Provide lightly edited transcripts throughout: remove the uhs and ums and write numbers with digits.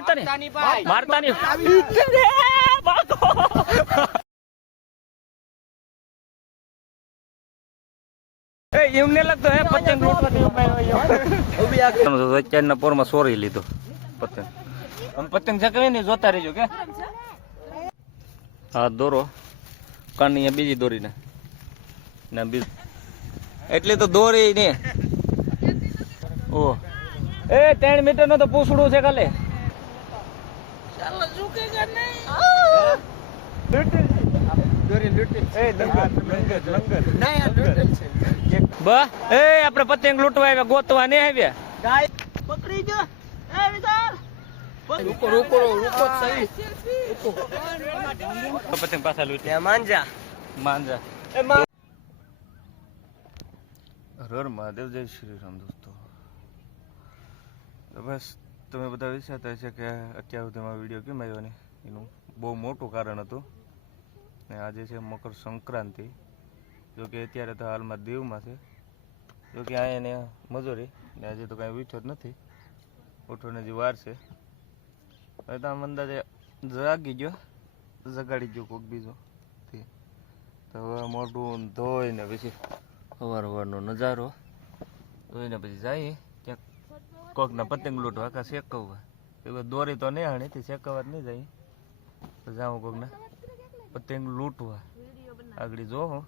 મારતા નહીં એમને લાગતો હે પતંગ અત્યારના પોરમાં સોરી લીધો પતંગ આમ પતંગ જગાવી ને જોતા રહીજો કે હા દોરો કાની બીજી દોરી ને બીજી એટલે તો દોરી ને ઓ એ 3 મીટર નો તો પૂછડું છે કાલે ચાલો ઝુકેગા નહીં આપડે પતંગ લૂંટવા આવ્યા ગોતવા નહીં આવ્યા પકડી ગયો પતંગ પાછા લૂંટ્યા માંજા હર મહાદેવ જય શ્રી રામ દોસ્તો બસ તમે બધા વિચારતા છે કે અત્યાર સુધીમાં વિડીયો કેમ આવ્યો ને એનું બહુ મોટું કારણ હતું ને આજે છે મકર સંક્રાંતિ જો કે અત્યારે તો હાલમાં દીવમાં છે જો કે અહીંયા ને મજૂરી ને આજે તો કાંઈ ઉઠ્યો જ નથી ઉઠવાની જે વાર છે હવે તો આમ અંદાજે જાગી ગયો જગાડી ગયો કોઈક બીજો તો હવે મોઢું ધોઈને પછી સવારનો નજારો જોઈને પછી જઈએ ક્યાંક કોકના પતંગ લૂંટવા આખા શેકવવા દોરી તો નહીં હાણીથી શેકવવા જ નહીં જાય તો જાઉં કોકના પતંગ લૂંટવા આગળ જોઉં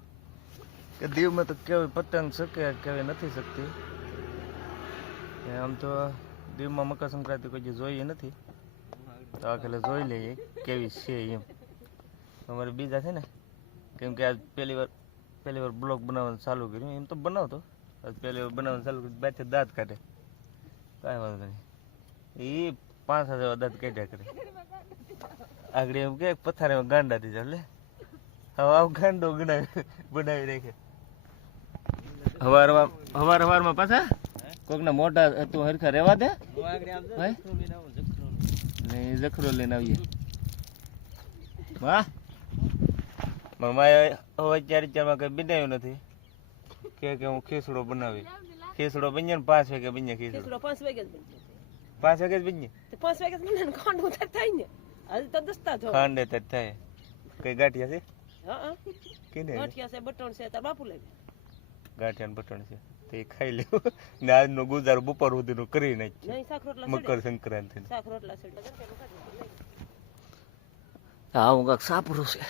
કે દીવમાં તો કેવી પતંગ શકે કેવી નથી શકતી આમ તો દીવમાં મકર સંક્રાંતિ કોઈ જોઈએ નથી તો આખેલે જોઈ લઈએ કેવી છે એમ અમારે બીજા છે ને કેમ કે આજ પહેલી વાર બ્લોગ બનાવવાનું ચાલુ કર્યું એમ તો બનાવતો આજ પહેલી વાર બનાવવાનું ચાલુ કર્યું બાથી દાંત કાઢે કાંઈ વાંધો નહીં એ 5000 દાંત કાઢ્યા કરે આગળ એમ કે પથારીમાં ગાંડા દીધા એટલે હવે આવું ગાંડો બનાવી રાખે હવારમાં પાછા કોકના મોટા તું હરખા રહેવા દે નહીં જખરો લઈને આવીએ વાહ મામાએ હવે 4-4માં કઈ બનાવ્યું નથી કે હું ખીસડો બનાવી ખીસડો બન્યો ને 5 વાગે બન્યા ખીસડો 5 વાગે જ બન્યા 5 વાગે બન્યા ખાંડ થાય ને હજી તો દસ્તા જો ખાંડે તો થાય કઈ ગાંઠિયા છે હા કેને ગાંઠિયા છે બટણ છે તાર બાપુ લઈ ગાંઠિયા બટણ છે તે ખાઈ લેવું ને આજનો ગુજારો બપોર સુધીનો કરી નાખ મકર સંક્રાંતિ શાક રોટલા છે હા હું કાક સાપરું છે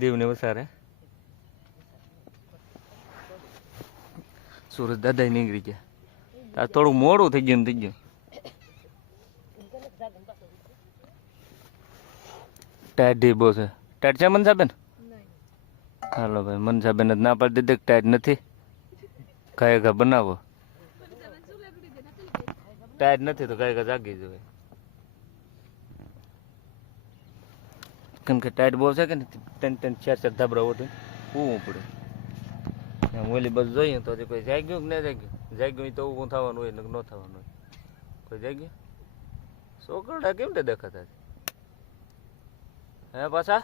દેવને વસારે સુરત દાદા નીકળી ગયા થોડું મોડું થઈ ગયું ટાઈટ બહુ છે ટાઈટ છે મનસાબેન હાલો ભાઈ મનસાબેન જ ના પાડી દીધી ટાઈટ નથી કાંઈ બનાવો ટાઈટ નથી તો કાંઈ જાગી જોઈએ કેમ કે ટાઈટ બહુ છે કે ને 3-4 ધાબરા ઓઠે ઊભું પડે ઓલી બાજુ જોઈએ તો કોઈ જાગ્યું કે ન જાગ્યું તો ઊભું થવાનું હોય ને ન થવાનું હોય કોઈ જાગ્યું છોકરડા કેમ ને દેખાતા હે પાછા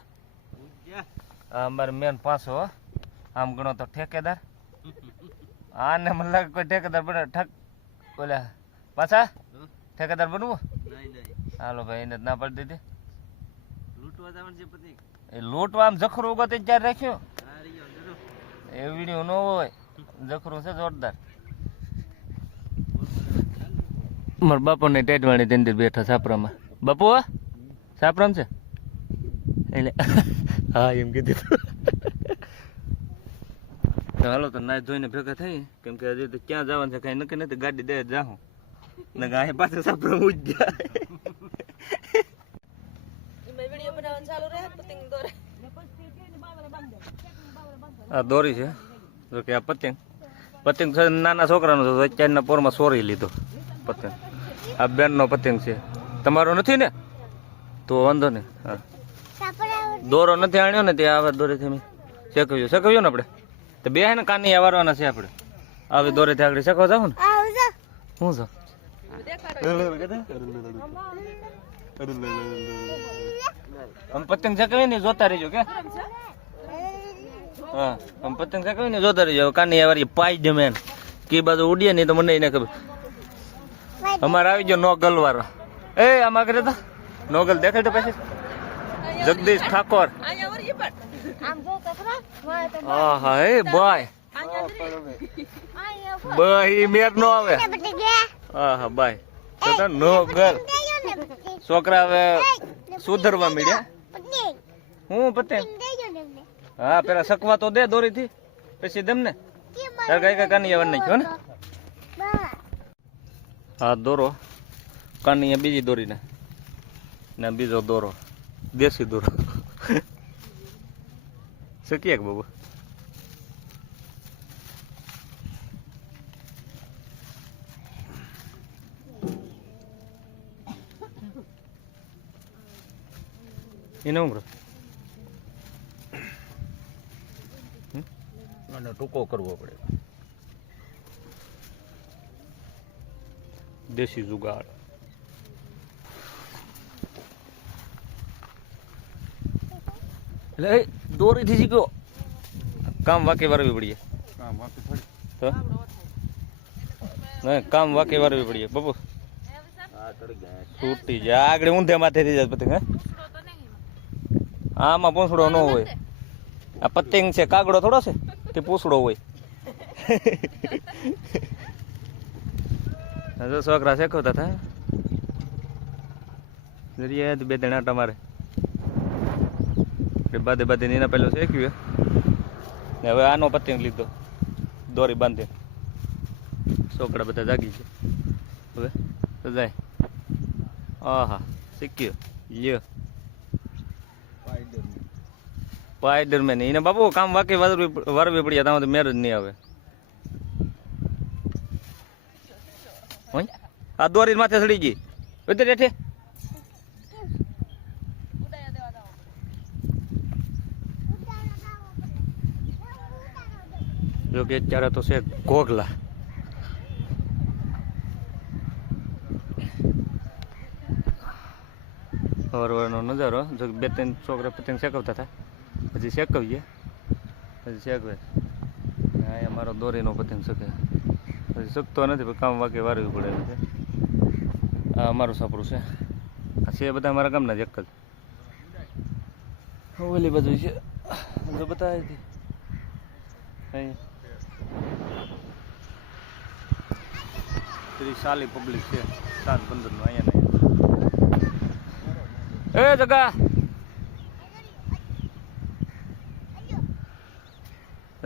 અમારે મેન પાછો આમ ગણો તો ઠેકેદાર આને મને લાગે કોઈ ઠેકેદાર બને ઠક બોલ્યા પાછા ઠેકેદાર બનવું હાલો ભાઈ એને ના પાડી દીધી એ લૂંટવા આમ જખરો ઉગા તે ચાર રાખ્યો એ વિડીયો ન હોય જખરો છે જોરદાર મારા બાપુ ને ટેટ વાળી તેની બેઠા સાપરામાં બાપુ સાપરામ છે એટલે હા એમ કીધું હાલો તો ના જોઈને ભેગા થઈ કેમ કે હજી તો ક્યાં જવાનું છે કઈ નક્કી નથી ગાડી દે જાઉં ને અહીં પાસે સાપરા ઉજ જાય આ દોરી છે જો કે આ પતંગ છે નાના છોકરાનો છે અત્યારના પોરમાં સોરી લીધો પતંગ આ બેનનો પતંગ છે તમારો નથી ને તો વાંધો નહીં હા દોરો નથી આણ્યો ને તે આવે દોરીથી શેકવ્યો ને આપણે તો બે ને કાની વારવાના છે આપણે આવે દોરેથી આગળ શેકવા જાવ ને હું જાઉં આમ પતંગ ચકાવી ને જોતા રહીજો કે હા આમ પતંગ ચકાવી ને જોતા રહીજો કાની વારી પાઈ જમે કે બાજુ ઉડીએ નહીં તો મને એને ખબર અમારે આવી ગયો નોગલ વાળો. એ આમાં કરે તા નોગલ દેખાય તો પછી જગદીશ ઠાકોર. હા હા એ બાય બાય મેર નો આવે. હા હા બાય તો નોગલ છોકરા હવે સુધરવા મળ્યા. હું પતે હા પેલા શકવા તો દે દોરી થી પછી દમ ને તાર કઈ કઈ કાની આવવા નાખ્યો ને. હા દોરો કાની બીજી દોરી ને બીજો દોરો દેશી દોરો શીખીએ કે બાબુ. એને ઉમરો અને ટૂંકો કરવો પડે. દેશી જુગાડ એટલે દોરી થી શીખ્યો. કામ વાકે વારવી પડીએ તો કામ વાકે વારવી પડીએ બાબુ. છૂટી જાય આગળ ઊંધે માથે થઈ જાય પતંગ. આમાં પૂંછડો ન હોય. આ પતંગ છે કાગડો થોડો છે તે પૂંછડો હોય. જો છોકરા શેખવતા હતા બે ત્રણ આટા મારે બાદે બાદે એના પેલો શેક્યું ને હવે આનો પતંગ લીધો દોરી બાંધી. છોકરા બધા જાગી છે હવે તો જાય. આહા શીખ્યો લ્યો સ્પાઈડરમેન. એને બાપુ કામ વાકે વારવી પડી ત્યાં તો મેર જ નહીં આવે. આ દોરી માથે ચડી ગઈ ઉતર હેઠે. જો કે અત્યારે તો છે ઘોઘલા. સવારનો નજારો જો બે ત્રણ છોકરા પતંગ શેકવતા હતા. હજી શેકવીએ હજી શેકવે. અહીંયા મારો દોરીનો પતંગ શકે હજી શકતો નથી પણ કામ વાકે વારવી પડે છે. આ અમારું સાપડું છે. આ છે બધા અમારા ગામના જ એક જ. ઓલી બાજુ છે તો બતાવી હતી સાલી પબ્લિક છે 7-15 નું અહીંયા. એ જગા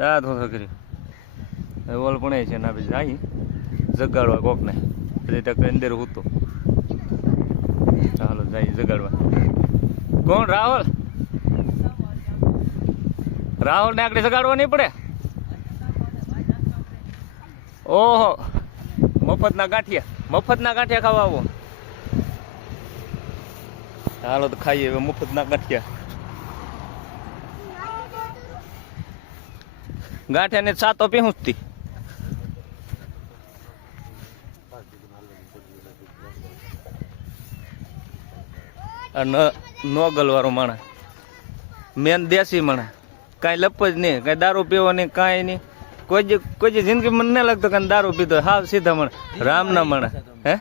રાત હું કર્યું ઓલ પણ છે ના પછી અહીં જગાડવા કોકને પછી તક અંદર હતો. ચાલો જાય જગાડવા. કોણ રાહુલ? રાહુલ ને આગળ જગાડવા નહીં પડે. ઓહો મફતના ગાંઠિયા ખાવા આવો. હાલો તો ખાઈએ હવે મફતના ગાંઠિયા ને સાતો પીહુંતી. નોગલ વાળો માણસ મેન દેશી માણસ. કાંઈ લપ જ નહીં, કાંઈ દારૂ પીવો નહીં, કાંઈ નહીં. કોઈ જિંદગી મને ના લાગતો કે દારૂ પીધો. હાવ સીધા માણસ રામ ના માણસ. હે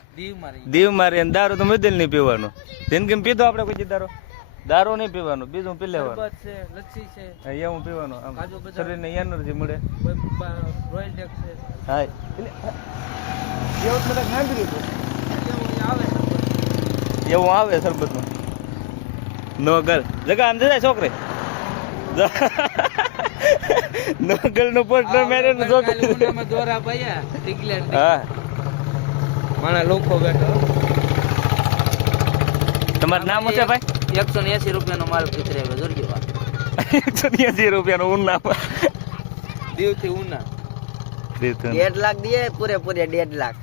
દીવ મારી દારૂ તો મિદિલ નહીં પીવાનું. જિંદગીમાં પીધો આપણે કોઈ દારૂ નહીં પીવાનું, બીજું પી લેવાનું. એવું પીવાનું શરીર ને એનર્જી મળે. હા એવું આવે શરબત નું. નોગલ જગા આમ જાય છોકરી નોગલ નું પોસ્ટર મેરે દોરા પાયા. હા માણા લોકો બેઠો. તમારું નામ શું છે ભાઈ? 180 રૂપિયાનો માલ પીતરાવ્યો જોરજો. 180 રૂપિયાનો ઉના દીવ થી ઉના 1.5 લાખ દે પૂરેપૂરે. 1.5 લાખ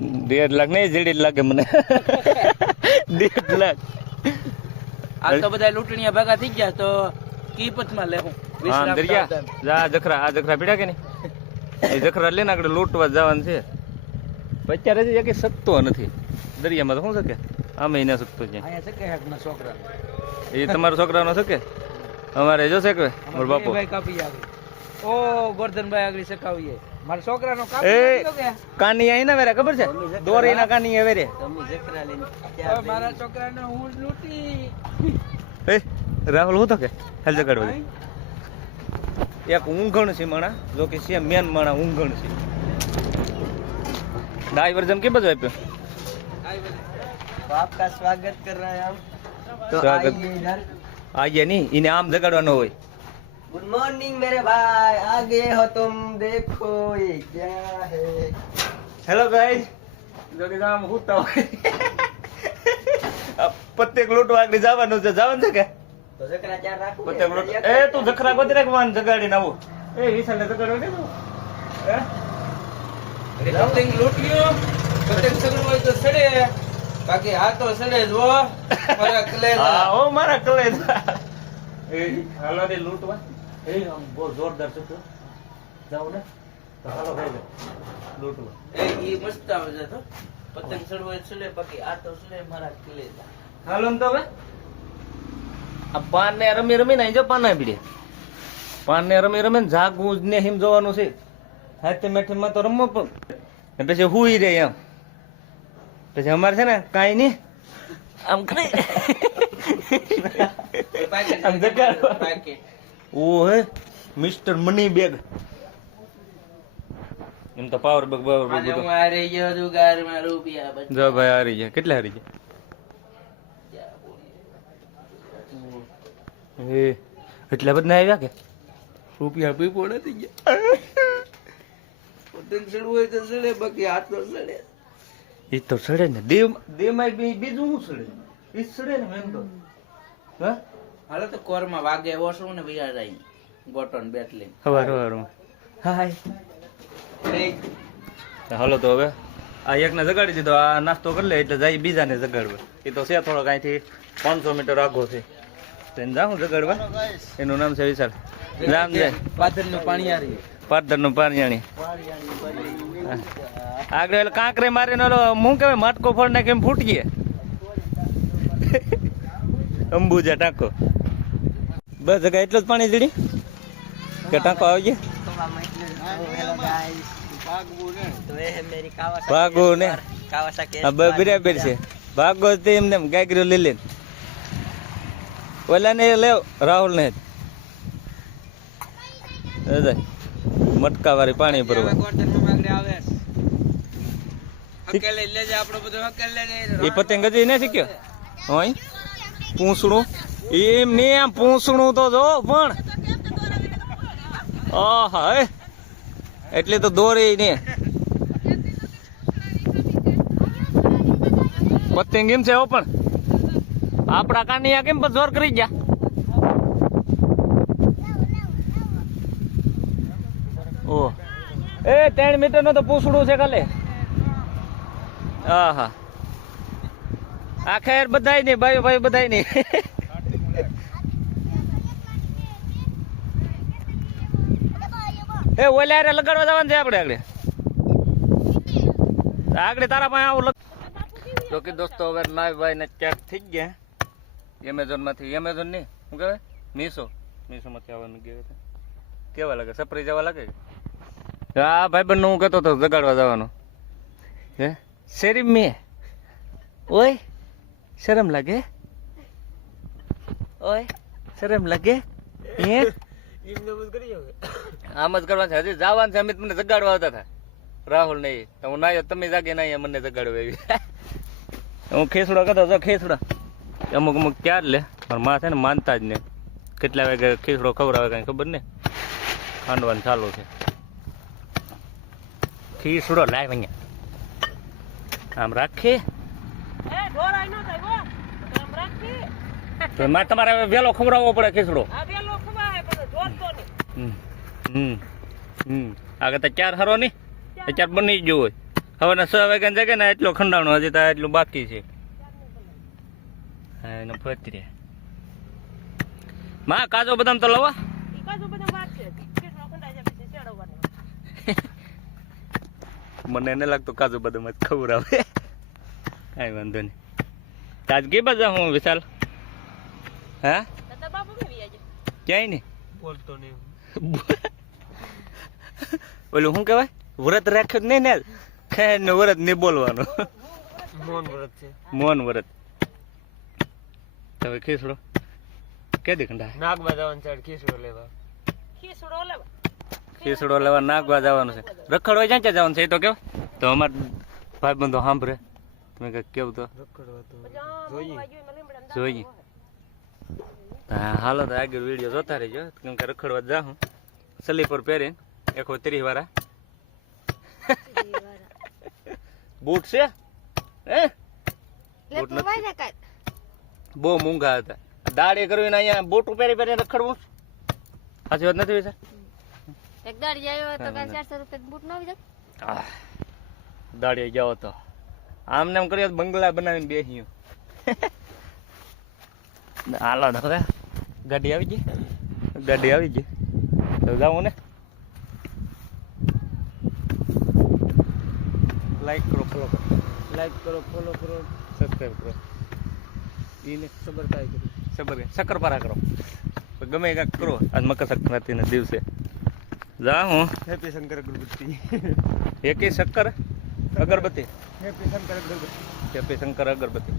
1.5 લાખ નહીં જેડી લાગે મને. 1.5 લાખ આ તો બધા લૂંટણીયા ભેગા થઈ ગયા તો કિંમતમાં લેવું. હા દરિયા જા જખરા. આ જખરા પીડા કે નહીં? એ જખરા લઈને આગળ લૂંટવા જવાનું છે. અત્યારે જ કે શકતો નથી દરિયામાં તો શું શકે? આમે ના શકતો છે. એ તમારા છોકરાનો શકે? અમારે જો શકે મારો બાપો. ઓ ગોરધનભાઈ આગળ શકાવીએ મારા છોકરાનો કામ એ નથી કે કાની આઈ ના વેરે ખબર છે દોરીના કાની વેરે હવે મારા છોકરાને હું લૂંટી એ રાહુલ હું તો કે હેલ જગાડવા દે. એક ઊંઘણ છે માણા જો કે છે મેન માણા ઊંઘણ છે ડાઈવર જમ કે બધું આપ્યો तो आपका स्वागत कर रहे हैं हम तो स्वागत। आइए इधर આગે નહીં એને આમ જગાડવાનો હોય गुड मॉर्निंग मेरे भाई आ गए हो तुम देखो ये क्या है હેલો ગાઈઝ જો કે આમ હુતા હોય આ પત્તે લોટો આગળ જવાનું છે જવાનું છે કે तो जकरा चार રાખું પત્તે લોટો એ તું જખરા ગોતી રાખ વાન જગાડીને આવું એ વિશાલ ને જગાડવા દે તું હે પતંગ લૂંટ લ્યો પતંગ સગડું હોય તો સડે બાકી આ તો સડે જો મારા કલેજા હા ઓ મારા કલેજા એ હાલો રે લૂટવા એ આમ બહુ જોરદાર છે તો જાવ ને તો હાલો ભાઈ લૂટવા એ ઈ મસ્ત આવે છે તો પતંગ સડવું હોય તો સડે બાકી આ તો સડે મારા કલેજા હાલો ને તો હવે આ પાન ને રમી રમી ને જો પાન પીડે પાન ને રમી રમી ને જાગવું ને હિમ જોવાનું છે હાથે મેઠી માં તો રમવો પણ ને પછી હુઈ રે એમ પછી અમારે છે ને કાંઈ નહીં આમ ખાઈ આમ જગાડવા. પેકેટ ઓહે મિસ્ટર મની બેગ એમ તો પાવર બેગ આજે હું હારે ગયો જુગાર માં રૂપિયા બચ જો ભાઈ હારી ગયા કેટલા હારી ગયા એ એટલા બધા આવ્યા કે રૂપિયા પીપો નથી ગયા પતંગ સડવું હોય તો સડે બાકી હાથ તો સડે એ તો સડે ને દેવ દેવમાં બીજું શું સડે એ સડે ને મેન તો હા હાલો તો કોરમાં વાગે ઓસું ને વિયા જાય ગોટન બેટ લઈને સવાર સવારમાં હાય હાલો તો હવે આ એકને જગાડી દીધો આ નાસ્તો કરી લે એટલે જાય બીજાને જગાડવા એ તો છે થોડો કાંઈથી 500 મીટર આગો છે તેને જાઉં જગાડવા એનું નામ છે વિશાલ રામ છે પાથરનું પાણી આરી પાદરનું પારિયાણી આગળ એટલે કાંકરે મારીને ઓલો હું કહેવાય માટકો ફોડ નાખે એમ ફૂટીએ અંબુજા ટાંકો બસ જગા એટલું જ પાણી જડી કે ટાંકો આવી ગયા ભાગો ને હા બરાબર છે ભાગો તે એમને ગાયગરો લઈ લે ઓલા ને લેવ રાહુલ ને મટકા વાળી પાણી ભરવા એ પતંગ હજી ન શીખ્યો હોય પૂંછડું એમ ને આમ પૂંછડું તો જો પણ આહા એટલે તો દોરે ને પતંગ એમ છે હો પણ આપડા કાનિયા કેમ જોર કરી ગયા ઓ એ 3 મીટર નો તો પૂછડું છે કાલે આહા આ ખેર બધાય નહીં ભાઈ ભાઈ બધાય નહીં એ ઓલા રે લગાડવા જવાનું છે આપણે આગળ તારા પાસે આવું તો કે દોસ્તો હવે માય ભાઈ ને ચેક થઈ ગયા એમેઝોન માંથી એમેઝોન નહીં શું કહેવાય મીશો માંથી આવવાનું ગયા કેવા લાગે સરપ્રાઈઝ આવવા લાગે હા ભાઈ બંને હું કહેતો હતો જગાડવા જવાનું હે શેરી મેં ઓય શરમ લાગે ઓય શરમ લાગે હે આમ જ કરવાનું છે હજી જવાનું છે અમિત મને જગાડવા આવતા હતા રાહુલ નહીં તો હું નાયો તમે જાગે ના મને જગાડવા આવી હું ખેસડો કરતો હતો ખેસડા અમુક અમુક ક્યાર લે મારા માં છે ને માનતા જ ને કેટલા વાગે ખીચડો ખવડાવે કઈ ખબર ને ખાંડવાનું ચાલુ છે ખીચડો લાવ અહીંયા આમ રાખી મારે તમારે વેલો ખવડાવવો પડે ખીચડો આગળ તો ચાર હારો નહીં ચાર બની ગયો હોય હવે 6 વાગ્યા જગે ને એટલો ખંડાણો હજી તો એટલું બાકી છે હા એને ફરી રહ્યા માં કાજુ બદામ તો લવા મને એને લાગતું કાજુ બદામ જ ખવડાવે કાંઈ વાંધો નહીં તાજ કે બધા હું વિશાલ હા ક્યાંય નહીં બોલતો નહીં ઓલું શું કહેવાય વ્રત રાખ્યું જ નહીં ને ખાઈને વ્રત નહીં બોલવાનું મૌન વ્રત છે. મૌન વ્રત. હવે ખીસડો કે દીખંડા નાગબા જવાનું છે ખીસડો લેવા. ખીસડો લેવા નાગવા જવાનું છે. રખડવા ક્યાં ક્યાં જવાનું છે એ તો કેવો. તો અમાર ભાઈ બંધો સાંભળે તમે કઈક કેવું તો રખડવા તો જોઈએ. જોઈએ. હા હાલો તો આગળ વિડીયો જોતા રહેજો કેમ કે રખડવા જ જાઉં સ્લીપર પહેરીને 130 વાળા બૂટ છે હે બૂટ નથી બહુ મૂંઘા હતા. દાડી કરવી ને અહીંયા બૂટ પહેરી પહેરીને રખડવું સાચી વાત નથી સર. એક દાડી આવ્યો તો 400 રૂપિયા બૂટ ન આવી જાય. દાડી જાવ તો આમ નામ કરીએ બંગલા બનાવીને બેસ્યું. હાલો તો હવે ગાડી આવી ગઈ તો જાઉં ને. લાઈક કરો ફોલો કરો સબસ્ક્રાઈબ કરો એને શક્કરપારા કરો ગમે કાંઈક કરો આજ મકર સંક્રાંતિના દિવસે જા હું હેપી શંકર અગરબત્તી. એકી શક્કર અગરબત્તી હેપી શંકર અગરબત્તી.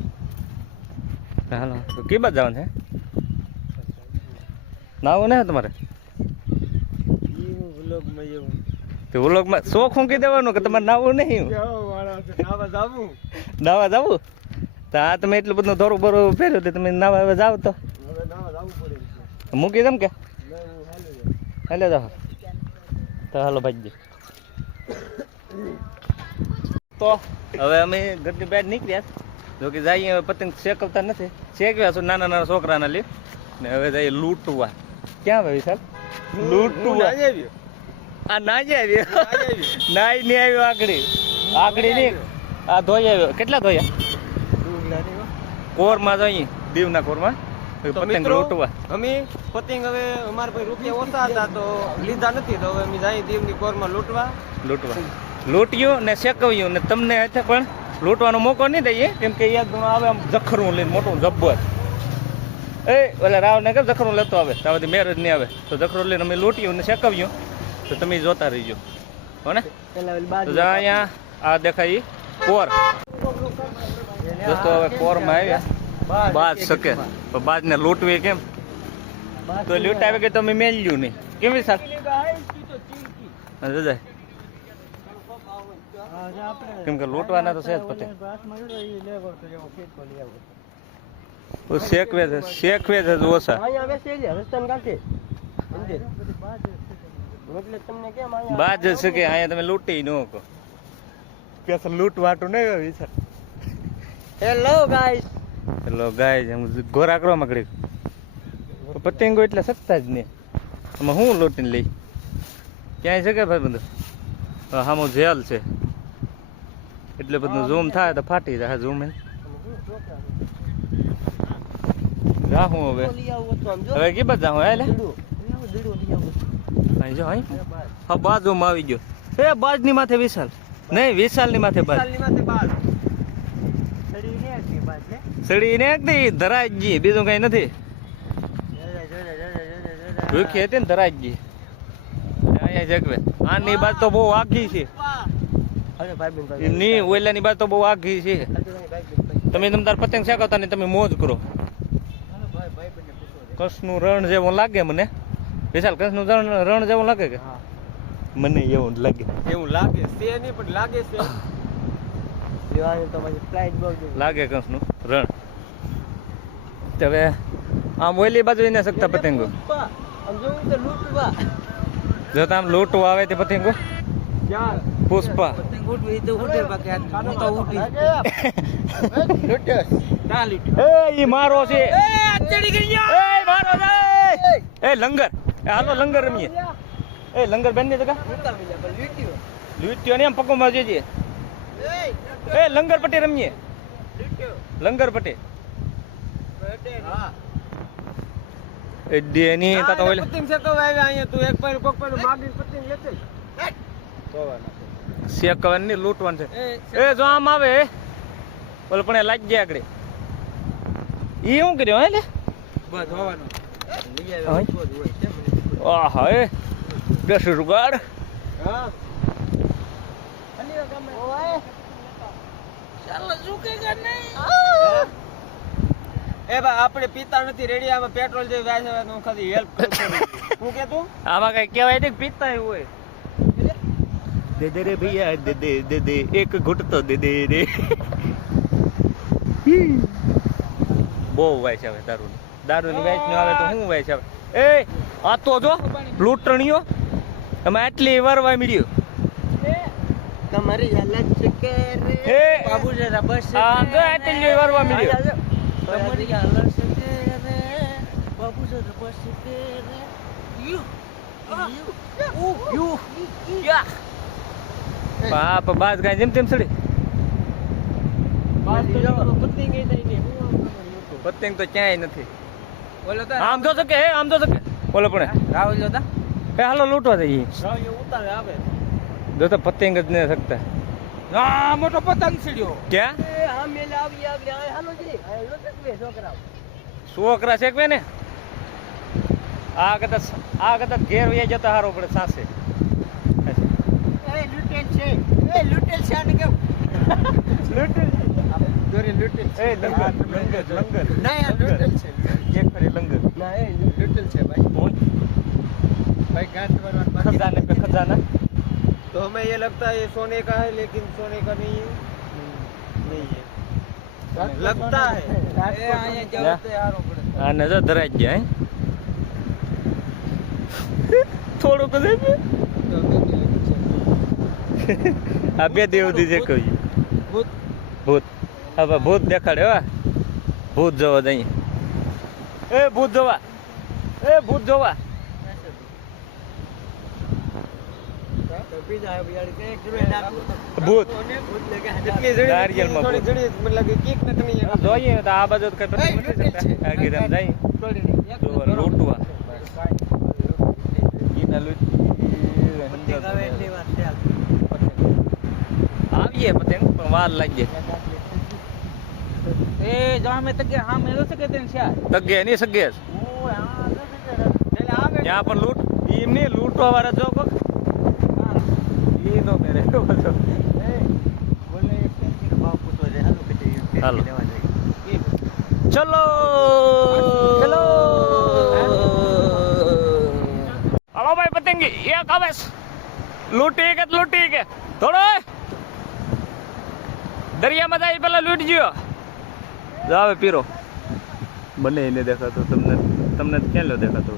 હાલો તો કી બાદ જવાનું છે નાવું ને તમારે તો વ્લોગમાં શોખ ઊંકી દેવાનું કે તમારે નાવું નહીં નાવા જાવું તો આ તમે એટલું બધું ધોરું બોરું ફેર્યું તો તમે નાવા હવે જાવ તો મૂકી દમ કે હાલે જાઓ તો હાલો ભાઈ. તો હવે અમે ઘરની બહાર નીકળ્યા જો કે જઈએ હવે પતંગ શેકવતા નથી શેકવ્યા છો નાના નાના છોકરાના લે ને હવે જઈએ લૂંટવા. ક્યાં ભાઈ સાહેબ લૂંટવા આ નાઈ આવ્યો નાઈ નહીં આવ્યો આકડી નહીં આ ધોઈ આવ્યો. કેટલા ધોયા કોરમાં જઈએ દીવના કોરમાં પતંગ લૂંટવા. અમે પતંગ હવે અમારા પાસે રૂપિયા ઓછા હતા તો લીધા નથી તો હવે અમે જઈએ દીવની કોરમાં લૂંટવા લૂંટ્યું ને શેકવ્યું ને તમને હાથે પણ લૂંટવાનો મોકો નહીં દઈએ કેમ કે યાદ આવે આમ જખરું લઈને મોટું જબ્બર એ ઓલા રાવ ને કેમ જખરું લેતો આવે ત્યાં બધી મેરેજ નહીં આવે તો જખરું લઈને અમે લૂંટ્યું ને શેકવ્યું તો તમે જોતા રહીજો હો ને. તો અહીંયા આ દેખાય કોર દોસ્તો હવે કોરમાં આવ્યા બાજ શકે તો બાજને લૂંટવી કેમ તો લૂંટાવે કે તમે મેલ્યું નહીં કેવી સાથ જજાય કેમ કે લૂંટવાના તો સહેજ પતે શેકવે છે ઓછા બાજ છે કે અહીંયા તમે લૂંટી ન કહો પેસા લૂંટવાટું નહીં હોય વિચાર. હેલો ગાઈસ ગોરા કરો મકડી પતંગો એટલે સસ્તા જ નહીં આમાં હું લૂંટીને લઈ ક્યાંય છે કે ભાઈ બધું હામું જેલ છે એટલે બધું ઝૂમ થાય તો ફાટી જાય ઝૂમ જાહું હવે કી બાદ જાહું એટલે જો હા બાજુમાં આવી ગયો એ બાજની માથે વિશાલ નહીં વિશાલની માથે બાજ સડી ને ધરાઈ ગઈ બીજું કઈ નથી ભૂખી હતી ને ધરાઈ ગઈ અહીંયા જગવે આની બાજ તો બહુ આઘી છે ની ઓલાની બાજ તો બહુ આઘી છે. તમે તાર પતંગ શેકવતા ને તમે મોજ કરો. કસનું રણ જેવું લાગે મને વિશાલ કસનું રણ જેવું લાગે કે મને એવું લાગે છે નહીં પણ લાગે છે લાગે કસનું રણ. હવે આમ ઓલી બાજુ એને શકતા પતંગો જો આમ લૂંટવા આવે તે પતંગો પુષ્પા એ મારો છે એ લંગર હાલો લંગર રમીએ એ લંગર બેન ની જગા લૂંટ્યો ને એમ પકવામાં જઈએ એ લંગર પટ્ટી રમીએ લંગર પટ્ટી એની તો ઓલે પતંગ શેકવા આવ્યા અહીંયા તું એક પાર કોક પાર માગી પતંગ લેતે શેકવાની ની લૂંટવાનું છે એ જો આમ આવે ઓલે પણ લાગી ગયા આગળ ઈ શું કર્યો હે લે બસ હોવાનું આહા એ 10 રૂપિયા હા એ ભાઈ આપણે પીતા નથી રેડિયામાં પેટ્રોલ જે વ્યાજ આવે હું ખાલી હેલ્પ હું કે તું આમાં કઈ કહેવાય નહીં પીતા એવું હોય દે દે રે ભૈયા દે દે દે દે એક ઘૂંટ તો દે દે રે બહુ વાય છે હવે દારૂની વાય ન આવે તો શું વાય છે હવે એ આ તો જો લૂંટણીઓ અમે આટલી વરવા મળ્યો તમારી હાલત છે રે એ બાબુ જરા બસ આ જો આટલી વરવા મળ્યો તમારી હાલત છે રે બાબુ જરા બસ રે યુ બાપ બાસ ગાય જેમ તેમ સડી પતંગ તો ક્યાંય નથી બોલો તો આમ તો શકે હે આમ તો શકે બોલો પણ રાહુલ જોતા એ હાલો લૂંટવા જઈએ રાહુલ ઉતારે આવે જો તો પતંગ જ નહીં શકતા આ મોટો પતંગ સીડ્યો ક્યાં આ મેલે આવી હાલો જી હાલો તકવે છોકરા છોકરા શેકવે ને આ કદાચ ઘેર વયા જતા હારો પડે સાસે એ લૂટેલ છે આને કેવું લૂટેલ દોરી લૂટેલ એ લંગર ના યાર લૂટેલ છે એક ફરી લંગર ના એ લૂટેલ છે ભાઈ भाई गांठ भरवान खजाने पे खजाना तो हमें ये लगता है ये सोने का है लेकिन सोने का नहीं है नहीं है लगता है ए आया जवते यार ऊपर આ નજર ધરાઈ ગયા હે થોડુંક જ આ બે દેવદી જે કહ્યું भूत ભૂત હવે ભૂત દેખાડે હો ભૂત જોવા જઈએ એ ભૂત જોવા पिज्जा है यार एक किलो डाल ભૂત भूत लेके नारियल में थोड़ी थोड़ी मतलब केक कटनी है જોઈએ તો આ બાજુ તો કઈ પતંગ નથી શકતા આ ગીરમ જાય તો લૂંટવા ઈના આવીએ પતંગ પણ વાર લાગી ए जहां में तक हां मेलो से कहते हैं शायद તગે નહીં સગે ओ हां चले आ गए ત્યાં પણ લૂંટ એમને લૂંટવા વાળા જો કોક ઈ નો કરે બધો बोले एक के बाप को तो रे हालो के હાલો लेवा जाए ચલો ચલો. હાલો ભાઈ પતંગી એક આવે લૂંટી કે થોડો દરિયામાં જાય પેલા લૂંટ ગયો જાવે પીરો બને એને દેખાતો તમને ક્યાં લો દેખાતો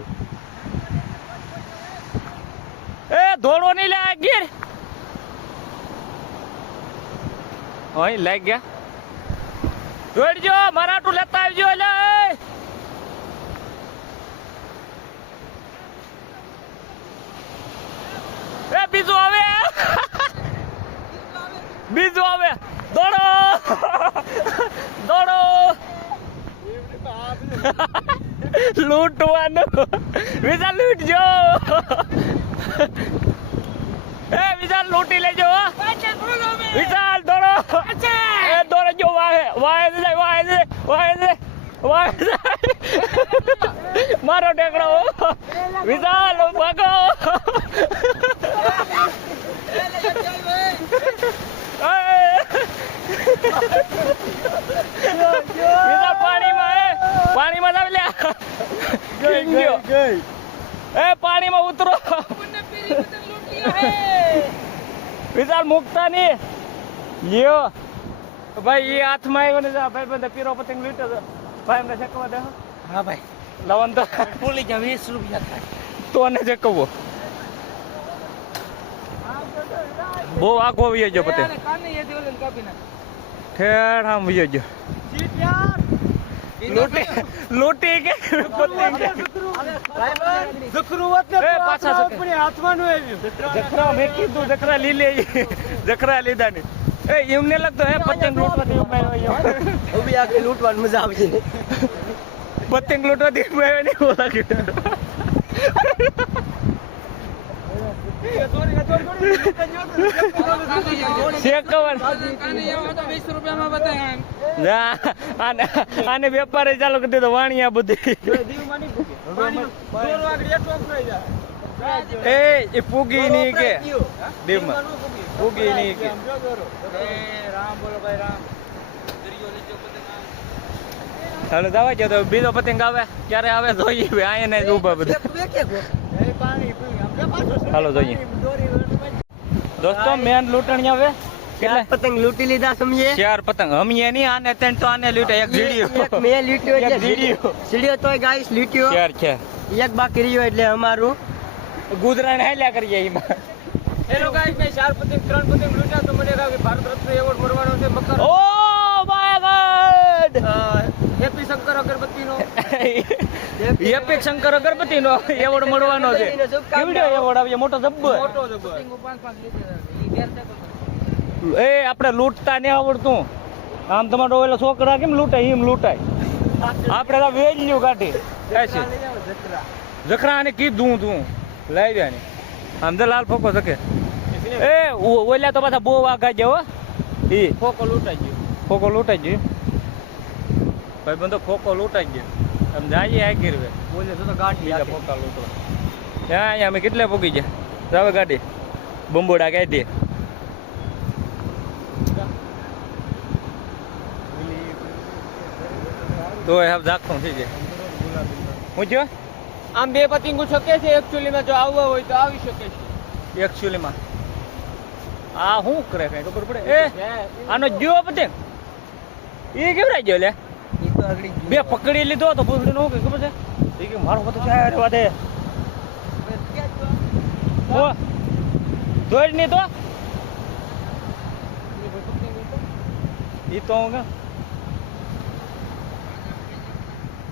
એ ધોળો નહીં લે ગીર અહીં લાગ ગયા દોડજો મરાઠું લેતા આવજો લે એ બીજું આવે દોડો લૂંટવાનું વિશાલ લૂંટજો એ વિશાલ લૂંટી લેજો વિશાલ દોડો એ દોડજો વાહે મારો ટેકડો વિશાલ ભાગો વિશાલ પાણીમાં જાવ લ્યા એ પાણીમાં ઉતરો વિશાલ મુકતા નહીં લ્યો ભાઈ એ હાથમાં આવ્યો ને ભાઈ બધા પીરો પતંગ લૂંટો ભાઈ એમને શેકવા દે हां भाई લવન તો बोली जा 20 रुपया था તો ને શેકવો બહુ આખો વયો ગયો પતંગ कान ये देवलन का बिना ઠેર આમ વયો ગયો सीट यार લૂંટી કે પતંગ જખરુવત ને એ પાછા શકે. આપણી હાથમાં નું આવ્યું જખરા મેં કીધું જખરા લઈ લે જખરા લીધા ને એ એમને લાગતો હે પતંગ લૂંટવાથી ઉપાય ઉભી આખી લૂંટવાની મજા આવશે પતંગ લૂંટવાથી ઉપાય નહીં એવું લાગ્યું શેકવન આને વેપારી ચાલુ કરી દીધો વાણિયા બધી એ પૂગી નહીં કે દીવમાં પૂગી નહીં કે રામ બોલો ભાઈ રામ હાલો જવા દો તો બીજો પતંગ આવે ક્યારે આવે જોઈએ હવે અહીંયા ને ઊભા બધા હાલો જોઈએ દોસ્તો મેન લૂંટણી આવે કેટલા પતંગ લૂંટી લીધા સમજે 4 પતંગ હમીએ નહીં આને ત્રણ તો આને લૂંટે એક જીડીયો મેં લૂંટ્યો એક એટલે જીડીયો સીડીઓ તોય ગાઈસ લૂંટ્યો 4 છે એક બાકી રહ્યો એટલે અમારું ગુજરાન હાલ્યા કરીએ એમાં હેલો ગાઈસ મેં 4 પતંગ 3 પતંગ લૂંટ્યા તો મને કહ્યું કે ભારત રત્ન એવોર્ડ મળવાનો છે મકર oh my God happy Shankar અગરબત્તીનો એપિક શંકર અગરબત્તીનો એવોર્ડ મળવાનો છે કેવડો એવોર્ડ આવે મોટો જબ્બર મોટો જબર એ આપણે લૂંટતા નહીં આવડતું આમ તમારો ઓલા છોકરા કેમ લૂંટાય એમ લૂંટાય આપણે તો વેલ્યુ કાઢી છે જખરા અને કીધું તું લાવ્યા ને આમ તો લાલ ફોકો શકે એ ઓલા તો પાછા બહુ વાગા છે હો ઈ ફોકો લૂંટાઈ ગયો ફોકો લૂંટાઈ ગયો ભાઈ બંધો ફોકો લૂંટાઈ ગયો આમ જઈએ આગળ વે બોલે તો ગાડી બીજા ફોકા લૂંટવા ત્યાં અહીંયા અમે કેટલે પોગી ગયા જાવે ગાડી બંબોડા કાઢી તો એ હવે ઝાખું થઈ જાય હું જો આમ બે પતંગો શકે છે એકચ્યુઅલી માં જો આવવા હોય તો આવી શકે છે એકચ્યુઅલીમાં આ શું કરે કઈ ખબર પડે એ આનો જો પતંગ એ કેવડાઈ ગયો લે ઈ તો આગળી બે પકડી લીધો તો પૂછડી નો કે ખબર છે એ કે મારો પતંગ ચાય રેવા દે હો દોડ ની તો ઈ તો હું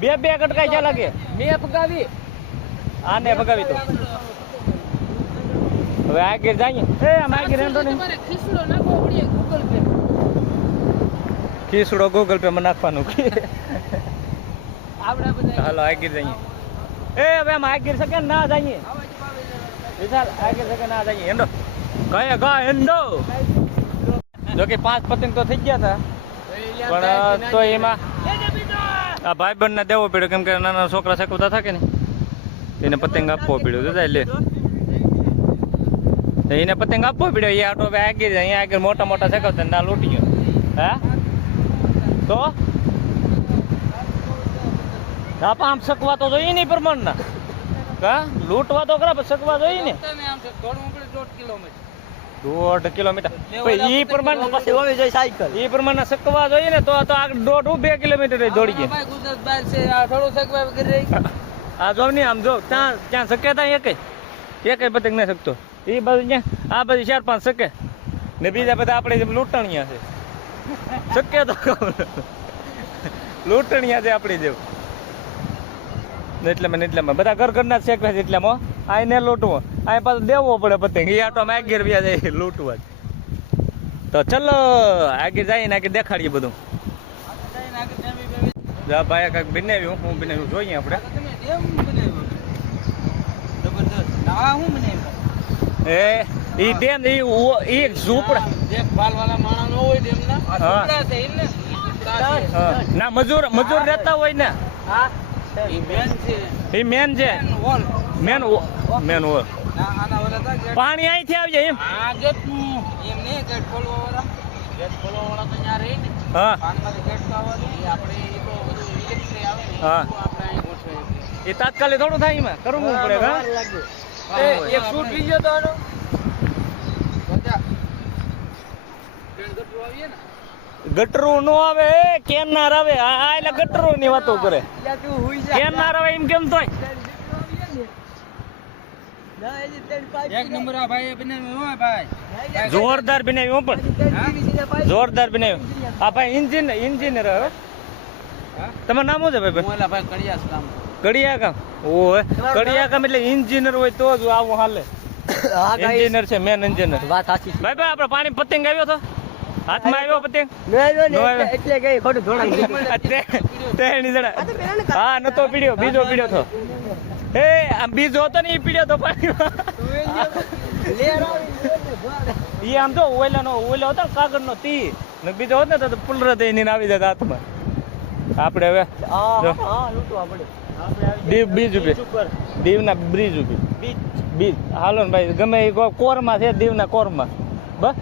બે બે કટકાઈ જા લાગે મેં પગાવી આને ભગાવી તો હવે આગળ જઈએ એ આમ આગળ રહેતો ને ખીસડો નાખવો પડે ગૂગલ પે ખીસડો ગૂગલ પે માં નાખવાનું આપણે બધા હાલો આગળ જઈએ એ હવે આમ આગળ શકે ના જઈએ વિશાલ આગળ શકે ના જઈએ હેંડો કયા ગા હેંડો જો કે 5 પતંગ તો થઈ ગયા હતા પણ તો એમાં આ ભાઈબંધ ને દેવો પડ્યો કેમ કે નાના છોકરા શકવતા থাকে ને એને પતંગ આપવો પડ્યો તો જાય લે એને પતંગ આપવો પડ્યો એ આટો હવે આગળ અહીંયા આગળ મોટા મોટા શકવતા ના લૂંટી ગયો હા તો આપ આમ શકવા તો જોઈએ નહીં પ્રમાણના કા લૂંટવા તો ખરા પણ શકવા જોઈએ ને આમ છે દોડવું પડે 1.5 કિલોમીટર 1.5 કિલોમીટર ઈ પ્રમાણ પછી હોવી જોઈએ સાયકલ ઈ પ્રમાણે શકવા જોઈએ ને તો આ 1.5 કિલોમીટર દોડી ગયા ભાઈ ગુજરાત બહાર છે આ થોડું સગવા કરી રહી આ જો ને આમ જો ત્યાં શકે તા એકે પતંગ ન શકતો એ બધું ત્યાં આ બધી 4-5 શકે ને બીજા બધા આપણે જેમ લૂંટણીયા છે શક્ય તો લૂંટણીયા છે આપણી જેમ એટલામાં બધા ઘરના શેકવા છે એટલામાં આ ને લૂંટવો આ પાછું દેવો પડે પતંગ એ આટોમાં આગળ વ્યા જાય લૂંટવા તો ચલો આગળ જઈને આગળ દેખાડીએ બધું જા ભાઈ કાંઈક બનાવ્યું હું બનાવ્યું જોઈએ આપણે એ ઈ ડેમ ઈ ઝૂંપડા દેખભાલવાળા માણસ નો હોય ડેમના હા. ઝૂંપડા છે ઈ ને હા. ના મજૂર રહેતા હોય ને હા ઈ મેન છે એ મેન છે વોલ મેન ઓર આના ઓલા તા ગેટ પાણી અહીંથી આવી જાય એમ આ ગેટ નું એમ ને ગેટ ખોલવાવાળા તો ન્યા રહે ને હા પાનમાંથી ગેટ કાવવાની ઈ આપણે ઈ તો બધું ઇલેક્ટ્રિક આવે ને હા. ઈ આપણે અહીં ગોઠવાય એ તાત્કાલિક થોડું થાય એમાં કરવું પડે હા એક શૂટ લીજો તો આનો બધા ટ્રેન ગટરો આવીએ ને ગટરું નો આવે કેનાર આવે આ એટલે ગટરું ની વાતો કરે યા તું હુઈ જા કેનાર આવે એમ કેમ તોય એક નંબર આ ભાઈ બનાવ્યો હોય ભાઈ જોરદાર બનાવ્યું પણ જોરદાર બનાવ્યું આ ભાઈ ઇન્જિનિયર હવે તમારું નામ શું છે ભાઈ મોલા ભાઈ કડિયાસ કામ કડિયા કામ ઓય કડિયા કામ એટલે ઇન્જિનિયર હોય તો જ આવું હાલે ઇન્જિનિયર છે મેન ઇન્જિનિયર વાત સાચી ભાઈ ભાઈ આપણે પાણી પતંગ આવ્યો તો હાથમાં આવ્યો પતંગ નો આવ્યો નો આવ્યો. એટલે ગઈ ખોટું ધોળાઈ તેની જણા હા નતો પીડ્યો બીજો પીડ્યો તો એ આમ બીજો હતો ને એ પીડ્યો તો પાણીમાં ઈ આમ તો ઓલો હતો ને કાગળનો તી ને બીજો હોત ને તો પુલર થઈને આવી જતા હાથમાં આપણે હવે જો. દીવ બીજ ઉભી દીવના બ્રિજ ઉભી બીજ હાલો ને ભાઈ ગમે એ કોરમાં છે દીવના કોરમાં બસ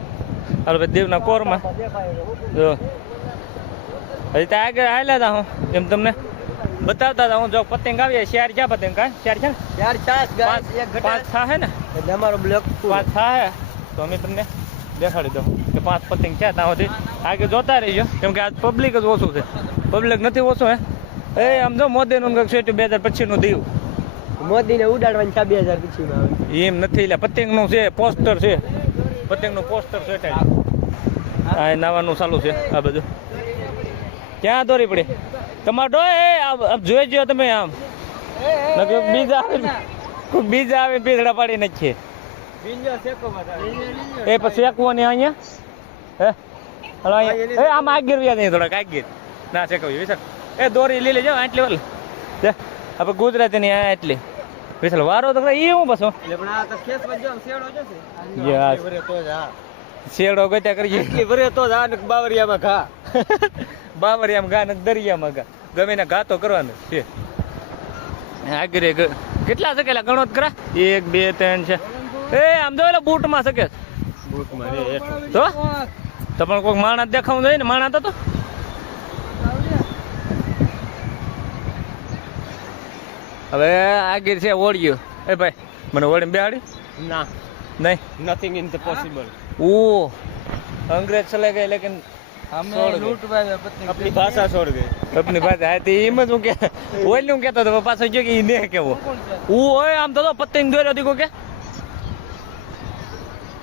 હાલો ભાઈ દીવના કોરમાં જો હજી ત્યાં આગળ હાલ્યા હતા હું એમ તમને બતાવતા હતા હું જો પતંગ આવીએ શેર ક્યાં પતંગ કાંઈ શેર છે ને यार चास પાંચ પાંચ થા હે ને એટલે અમારો બ્લોક પાંચ થા હે તો અમે તમને દેખાડી દઉં કે 5 પતંગ છે ત્યાં સુધી આગળ જોતા રહીજો કેમ કે આજ પબ્લિક જ ઓછું છે પબ્લિક નથી ઓછું હે એ આમ જો મોદીનું કંઈક છે 2025 નું દીવ મોદીને ઉડાડવાની છે 2000 પછી માં આવે એમ નથી એટલે પતંગનું છે પોસ્ટર છે પતંગનું પોસ્ટર છે હા એ નાવાનું ચાલુ છે આ બધું ક્યાં દોરી પડી ટમાટો એ આમ જોઈ જો તમે આમ નકર બીજા આવે કોઈ બીજા આવે પીસડા પાડી નાખીએ બીજો શેકો બતા એ પછી શેકવાની અહીંયા હે હલો અહીંયા એ આમ આગળ વ્યા નહીં થોડાક આગળ ના શેકવી વિશાલ એ દોરી લઈ લેજો આટલી વાલ લે આપણે ગુજરાતીની આ આટલી વિશાલ વારો તો એ હું બસો એટલે પણ આ તો ખેસ વજો શેડો જશે યસ. ભરે તો જ હા શેડો ગત્યા કરીએ એટલી ભરે તો જ આ ને બાવરિયામાં ઘા બાવરિયામાં ઘા ને દરિયામાં ઘા ગમે ને ઘા તો કરવાનું છે આગળ કેટલા શકેલા ગણો જ કરા 1 2 3 છે એ આમ જો એટલે બૂટમાં શકે બૂટ મારે તો પણ કોઈ માણસ દેખાવું જોઈએ ને માણસ તો હવે આગળ છે ઓળિયું એ ભાઈ મને ઓળીને બેહાડી ના નહીં નથિંગ ઇન ધ પોસિબલ ઓ અંગ્રેજ ચલે ગए लेकिन हमें छोड़ गए। लूट पाए पत्नी अपनी भाषा छोड़ गए अपनी बात है तो एम જ હું કે ઓલું કહેતો હતો પાછો જો કે ઈ ને કેવો ઓય આમ તો પતંગ દોર્યો દીકો કે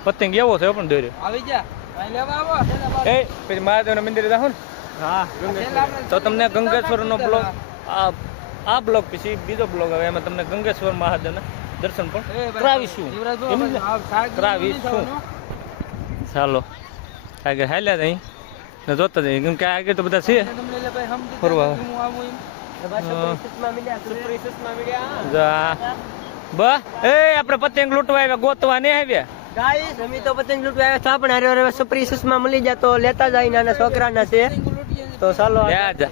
પતંગ એવો છે પણ દોર્યો આવી જા અહીં લેવા આવો એ પછી મહાદેવના મંદિરે જાવ ને હા તો તમને ગંગેશ્વરનો બ્લોગ આ બ્લોગ પછી બીજો બ્લોગ આવે એમાં તમને ગંગેશ્વર મહાદેવના દર્શન પણ કરાવીશું એમ જ ને? કરાવીશું ચાલો આગળ હાલ્યા હતા અહીં ને જોતા જઈએ કેમ કે આગળ તો બધા છે ફરવા જા બા એ આપણે પતંગ લૂંટવા આવ્યા ગોતવા નહીં આવ્યા ગાઈસ અમે તો પતંગ લૂંટવા આવ્યા હતા પણ હારે હારે સુપ્રી સુષ્મા મળી જાય તો લેતા જાય નાના છોકરાના છે તો ચાલો લ્યા જા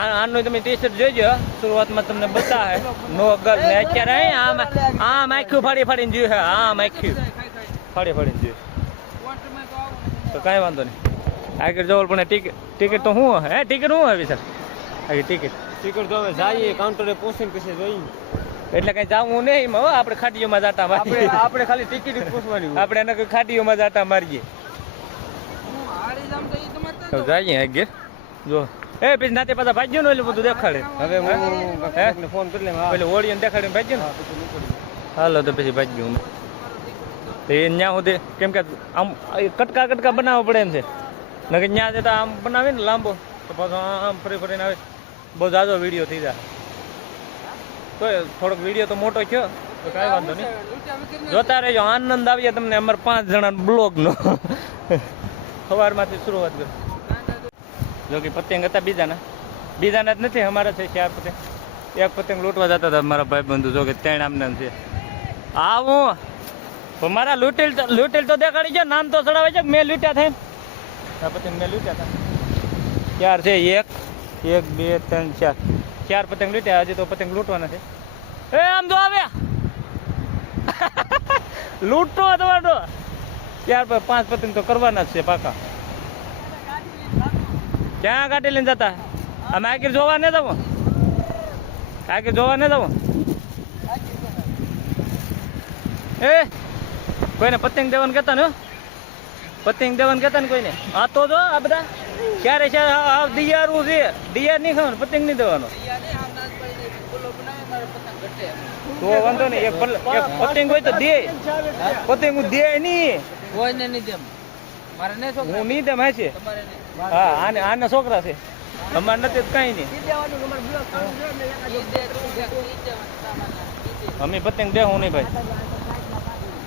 આનું તમે ટી શર્ટ જોઈજો શરૂઆતમાં તમને બતાવે નો ગર્લ ને અત્યારે આમ આમ આખ્યું ફાડી ફાડીને જોયું હે આમ આખ્યું ફાડી ફાડીને જોયું તો કાંઈ વાંધો નહીં આગળ જવલ પણ ટિકિટ તો શું હે ટિકિટ શું આવી સર આગળ ટિકિટ ટિકિટ તો અમે જઈએ કાઉન્ટરે પહોંચીને પછી જોઈએ એટલે કઈ જવું નહીં એમાં હો આપણે ખાટીઓમાં જાટા મારીએ આપણે ખાલી ટિકિટ જ પૂછવાની આપણે એને કોઈ ખાટીઓમાં જાટા મારીએ તો જઈએ આગળ જો એ પછી નાતે પાછા ભાગ્યો ને એટલે બધું દેખાડે હવે હું ફોન કરી લે એટલે ઓળીને દેખાડીને ભાગ્યો ને હાલો તો પછી ભાગ્યું તો એ ત્યાં સુધી કેમ કે આમ કટકા કટકા બનાવવા પડે એમ છે નકર ત્યાં જતા આમ બનાવે ને લાંબો તો પાછો આમ ફરી ફરીને આવે બહુ જાજો વિડીયો થઈ જાય તો થોડોક વિડીયો તો મોટો થયો તો કાંઈ વાંધો નહીં જોતા રહેજો આનંદ આવીએ તમને અમારે 5 જણા બ્લોગનો સવારમાંથી શરૂઆત કરો જો કે પતંગ હતા બીજાના જ નથી અમારા છે 4 પતંગ એક પતંગ લૂંટવા જતા હતા મારા ભાઈ બંધુ જો કે 3 આમના છે આવું પણ મારા લૂંટેલ તો દેખાડી છે નામ તો ચડાવે છે મેં લૂંટ્યા થાય આ પતંગ મેં લૂંટ્યા હતા 4 છે 1 2 3 4 પતંગ લૂંટ્યા હજી તો પતંગ લૂંટવાના છે એ આમ તો આવ્યા લૂંટો તમારો 4 5 પતંગ તો કરવાના જ છે પાકા ક્યાં ગાડી લઈને જતા અમે આગળ જોવા ન જવું આગળ જોવા ન જવું એ કોઈને પતંગ દેવાનું કહેતા ને પતંગ દેવાનું કહેતા ને કોઈને આ તો જો આ બધા ક્યારે છે દિયારું છે દિયાર નહીં ખાવાનું પતંગ નહીં દેવાનો તો વાંધો નહીં એક પતંગ હોય તો દે પતંગ હું દે નહીં કોઈને નહીં દેમ મારે નહીં છોકરા હું નહીં દેમ છે હા આના છોકરા છે અમારે નથી કઈ નહીં અમે પતંગ દેવું નહીં ભાઈ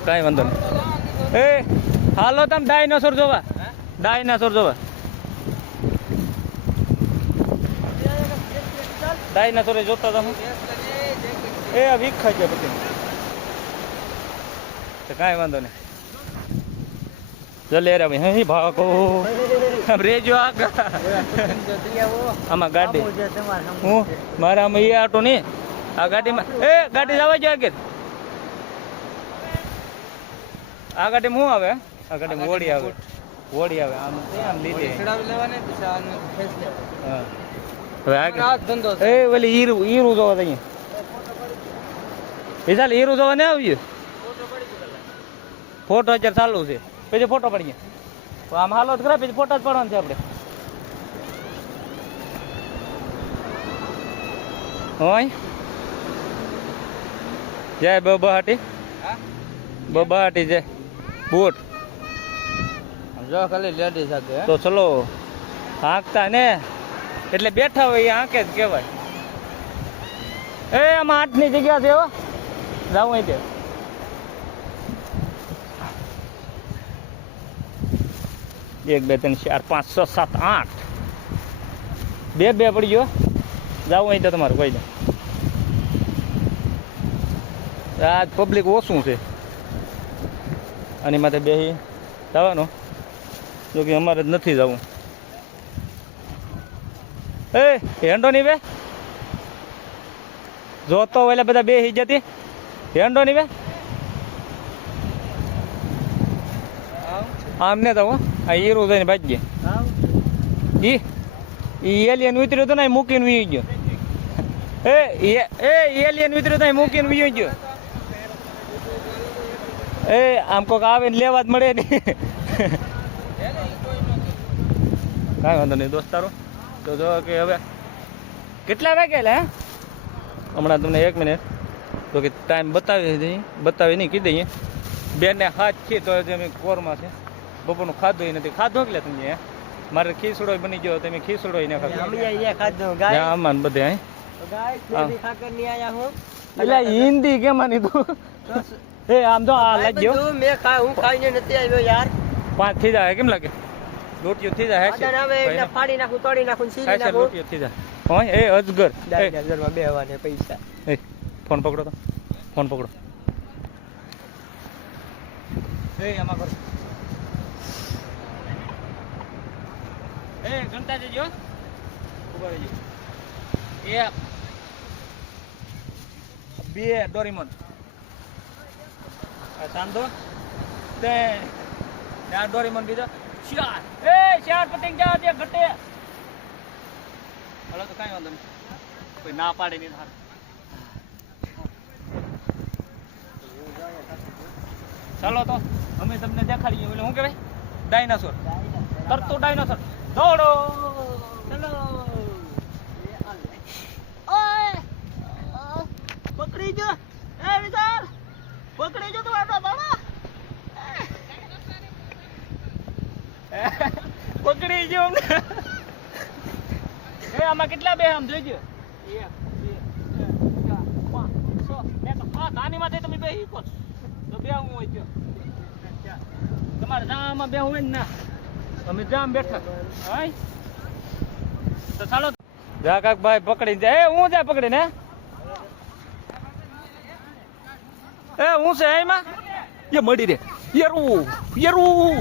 કાંઈ વાંધો નહીં એ હાલો તમે ડાયનાસોર જોવા ડાયનાસોર જોતા હતા હું એ આ વીક ખાઈ ગયા પતંગ તો કાંઈ વાંધો નહીં જલે રે ભાઈ હી ભાગો રેજો આગળ આમાં ગાડી હું મારા આમાં એ આટો નહીં આ ગાડીમાં એ ગાડી જવા જો આગળ આ ગાડીમાં શું આવે આ ગાડીમાં ઓડી આવે આમ લીધી લેવાને પછી હા હવે આ આ ધંધો એ ઓલી હીરું જોવા તઈ વિશાલ હીરું જોવા ને આવ્યું ફોટો અત્યારે ચાલુ છે પછી ફોટો પડીએ તો આમ હાલો ખરા પછી ફોટો જ પડવાનો છે આપણે હોય જય બબાહાટી બબાહાટી જય બૂટ જો ખાલી લેડીઝ સાથે તો ચલો હાંકતા ને એટલે બેઠા હોય એ હાંકે જ કહેવાય એ આમાં 8ની જગ્યા છે હો જાવું અહીં તે 1 2 3 4 5 6 7 8 બે પડી ગયો જાવું અહીં તો તમારું કોઈ નહીં આજ પબ્લિક ઓછું છે આની માથે બેસી જવાનું જો કે અમારે જ નથી જવું એ હેન્ડો નહીં બે જોતો એટલે બધા બે હી જતી હેન્ડો નહીં બે આમ ને તો આ હીરું થઈને ભાજી ઈ એલિયન ઉતર્યું હતું ને મૂકીને વી ગયો એ એલિયન ઉતર્યું હતું મૂકીને વી ગયો એ આમ કોક આવે ને લેવા જ મળે નહીં કાંઈ વાંધો નહીં દોસ્તારો તો જો કે હવે કેટલા વાગેલા હે હમણાં તમને 1 મિનિટ તો કે ટાઈમ બતાવી નહીં કહી દઈએ 2 ને 7 છે તો અમે કોરમાં છે બપોરનું ખાધું નથી ખાધું એટલે તમે મારે ખીસડો બની ગયો તમે ખીસડો ને ખાધો આમાં બધે એટલે હિન્દી કેમ આની તું એ આમ તો આ લાગ્યો મેં હું ખાઈને નથી આવ્યો યાર 5 થઈ જાય કેમ લાગે રોટીઓ થઈ જાય હવે એટલે ફાડી નાખું તોડી નાખું સીરી નાખું રોટીઓ થઈ જાય હોય એ અજગર માં બેહવાને પૈસા એ ફોન પકડો તો ફોન પકડો એ આમાં કરો એ ઘંટા જજો ઉભા રહેજો એ 2 ડોરીમોન આ ચાંદો તે આ ડોરીમોન બીજો 4 પતંગ જા દે ઘટે હલો તો કાંઈ વાંધો નહીં કોઈ ના પાડે નહીં હાર ચાલો તો અમે તમને દેખાડીએ એટલે શું કહેવાય ડાયનાસોર તરતો ડાયનાસોર દોડો ચલો ઓય પકડી જો એ વિશાલ પકડી જો તું આટો બાબા પકડી જો એ આમાં કેટલા બે આમ જોઈજો 1 2 3 4 5 6 તો આ નાની માથે તમે બે ઈકો તો બે હું હોય ગયો તમારે જામાં બે હોય ને ના તમે જામ બેઠા હાય તો ચાલો જા કાક ભાઈ પકડી જાય એ હું જાય પકડીને એ હું છે એમાં એ મળી રે યરું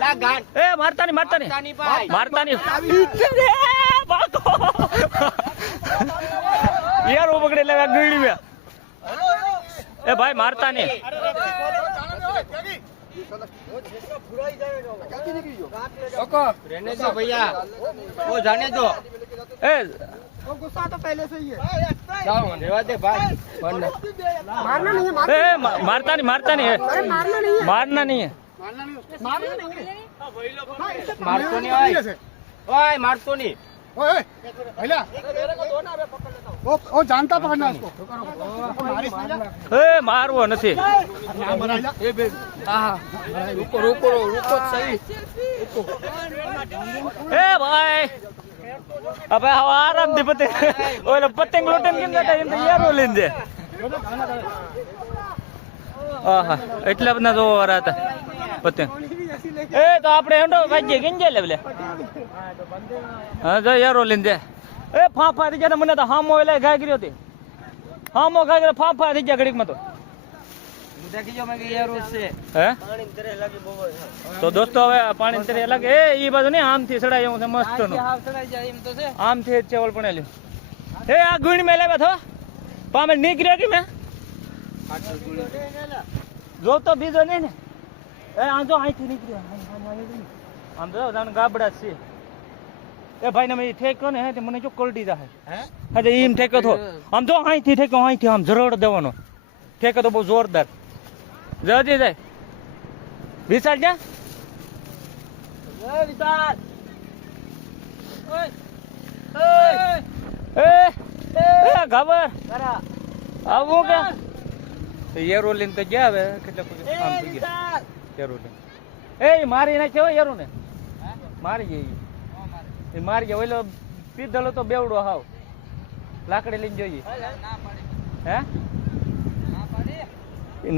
લા ગાન એ મારતા નહીં યાર હું પકડે લેવા ગળી મે એ ભાઈ મારતા નહીં रहने दो भैया वो जाने दो ए वो गुस्सा तो पहले से ही है जाओ रेवा दे भाई वरना मारना नहीं है ए मारता नहीं मारना नहीं है मारना नहीं है मारना नहीं है मारतो नहीं ओए मारतो नहीं ओए भैया वो जानता पकड़ना उसको ए मारवो નથી रुको रुको रुको सही ए भाई अबे आराम दे पते ओले पतंग लोटन કેમ જતા એમ તો યારો લઈને દે આહા એટલા બધા જોવા વાળા હતા પતંગ એ તો આપણે હેંડો ભાગ્ય ગંજે લેવલે હા જો યારો લઈને દે એ ફાફા થઈ ગયા મને તો હામો એટલે ગાય કર્યો હતી હામો ગાય કર્યો ફાફા થઈ ગયા ઘડીકમાં તો देखी जो मैं ये रोज से હે पानी तेरे लगे बोल તો દોસ્તો હવે પાણી તરે લાગે એ ઈ બાજુ ને આમથી સડાય હું છે મસ્ત નું हाफ सड़ाई जाए एम तो से આમથી ચેવલ પણ લ્યો એ આ ગુણ મે લેવા થો પામે નીકળ્યો કે મે જો તો બીજો નહીં ને એ આ જો અહીંથી નીકળ્યો આમ તો જાણ ગાબડા જ છે એ ભાઈ ને ઠેકો ને હે તે મને જો કોલટી જાય હા તો એમ ઠેકો થો આમ તો અહીંથી ઠેકો અહીંથી આમ જરોડ દેવાનો ઠેકો તો બહુ જોરદાર જલ્દી જાય વિશાલ ક્યાં વિશાલ ખબર આવું કે એરોલીન તો ગયા હવે કેટલા આમ થઈ ગયા એરોલીન એ મારી નાખ્યો એરો ને મારી ગઈ એ મારી ગયા ઓલો પીધલો તો બેવડો હાવ લાકડી લઈને જોઈએ હે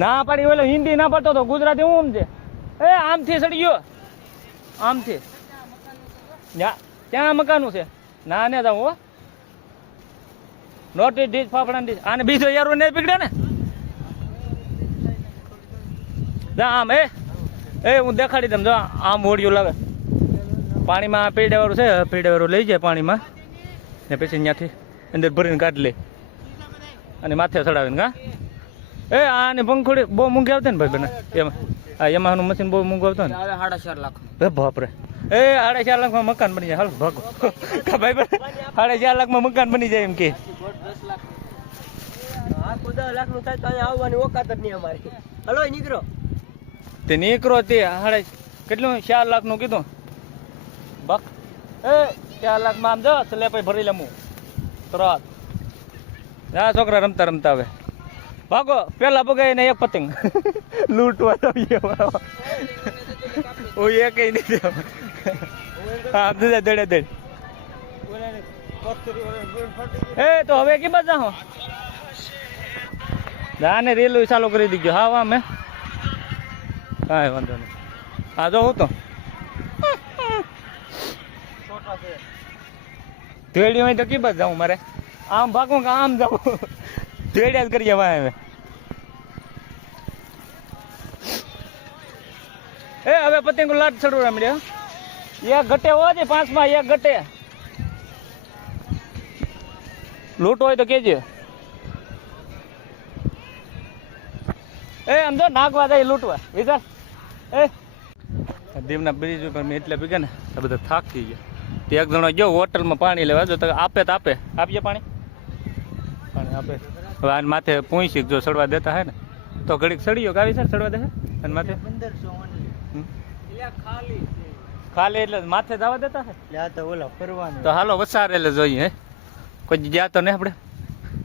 ના પાડી ઓલો હિન્દી ના પડતો તો ગુજરાતી હું સમજે એ આમથી સડી ગયો આમથી ત્યાં મકાનું છે ના ને જાઉં હો નોટિસ ડીશ ફાફડા ડીશ આને બીજો યારો ને પીકડે ને આમ એ હું દેખાડી દઉં જો આમ ઓડિયો લાગે પાણીમાં પીડાવાળું છે પીડાવાળું લઈ જાય પાણીમાં ને પછી અહીંયાથી અંદર ભરીને કાઢી લે અને માથે ચડાવીને કા એ આની પંખોડી બહુ મૂંઘી આવતી ને ભાઈ બને એમાં હા એમાંનું મશીન બહુ મૂંઘું આવતું ને 4.5 લાખ એ બાપરે એ 4.5 લાખમાં મકાન બની જાય હાલ ભાગો કા ભાઈ 4.5 લાખમાં મકાન બની જાય એમ કે 10 લાખ નું થાય તો અહીંયા આવવાની ઓકાત જ નહીં અમારી હલો નીકળો તે નીકળો તે કેટલું 4 લાખ નું કીધું બક એ 4 લાખમાં આમ જો ચલે પછી ભરી લમું તરત હા છોકરા રમતા રમતા હવે ભાગો પેલા બગાઈ ને એક પતંગ લૂંટવા તો એક નહીં હા દે દે દે એ તો હવે કે બધા હો જાને રેલવે ચાલુ કરી દીધો હા વાહ મેં કાંઈ વાંધો નહીં હા જો હું તો ધેડી હોય તો કી બાદ જાઉં મારે આમ ભાગું કે આમ જાઉં ધેડ્યા જ કરીએ વાહ હવે એ હવે પતંગ લાટ ચડવા મળ્યો એક ઘટે હોય છે 5 માં એક ઘટે લૂંટ હોય તો કેજે એ આમ તો નાખવા જાય લૂંટવા વિચાર એ દીવના બ્રિજ ઉપર મેં એટલે ભીગા ને આ બધા થાકી ગયા તે એક જણો ગયો હોટલમાં પાણી લેવા જો તો આપે તો આપીએ પાણી આપે હવે આ માથે પૂંછી જો ચડવા દેતા હે ને તો ઘડીક ચડીયો કાવી સર ચડવા દે અને માથે 1500 ખાલી એટલે માથે જવા દેતા હે યા તો ઓલા ફરવાનું તો હાલો વસાર એટલે જોઈએ હે કોઈ ગયા તો ને આપણે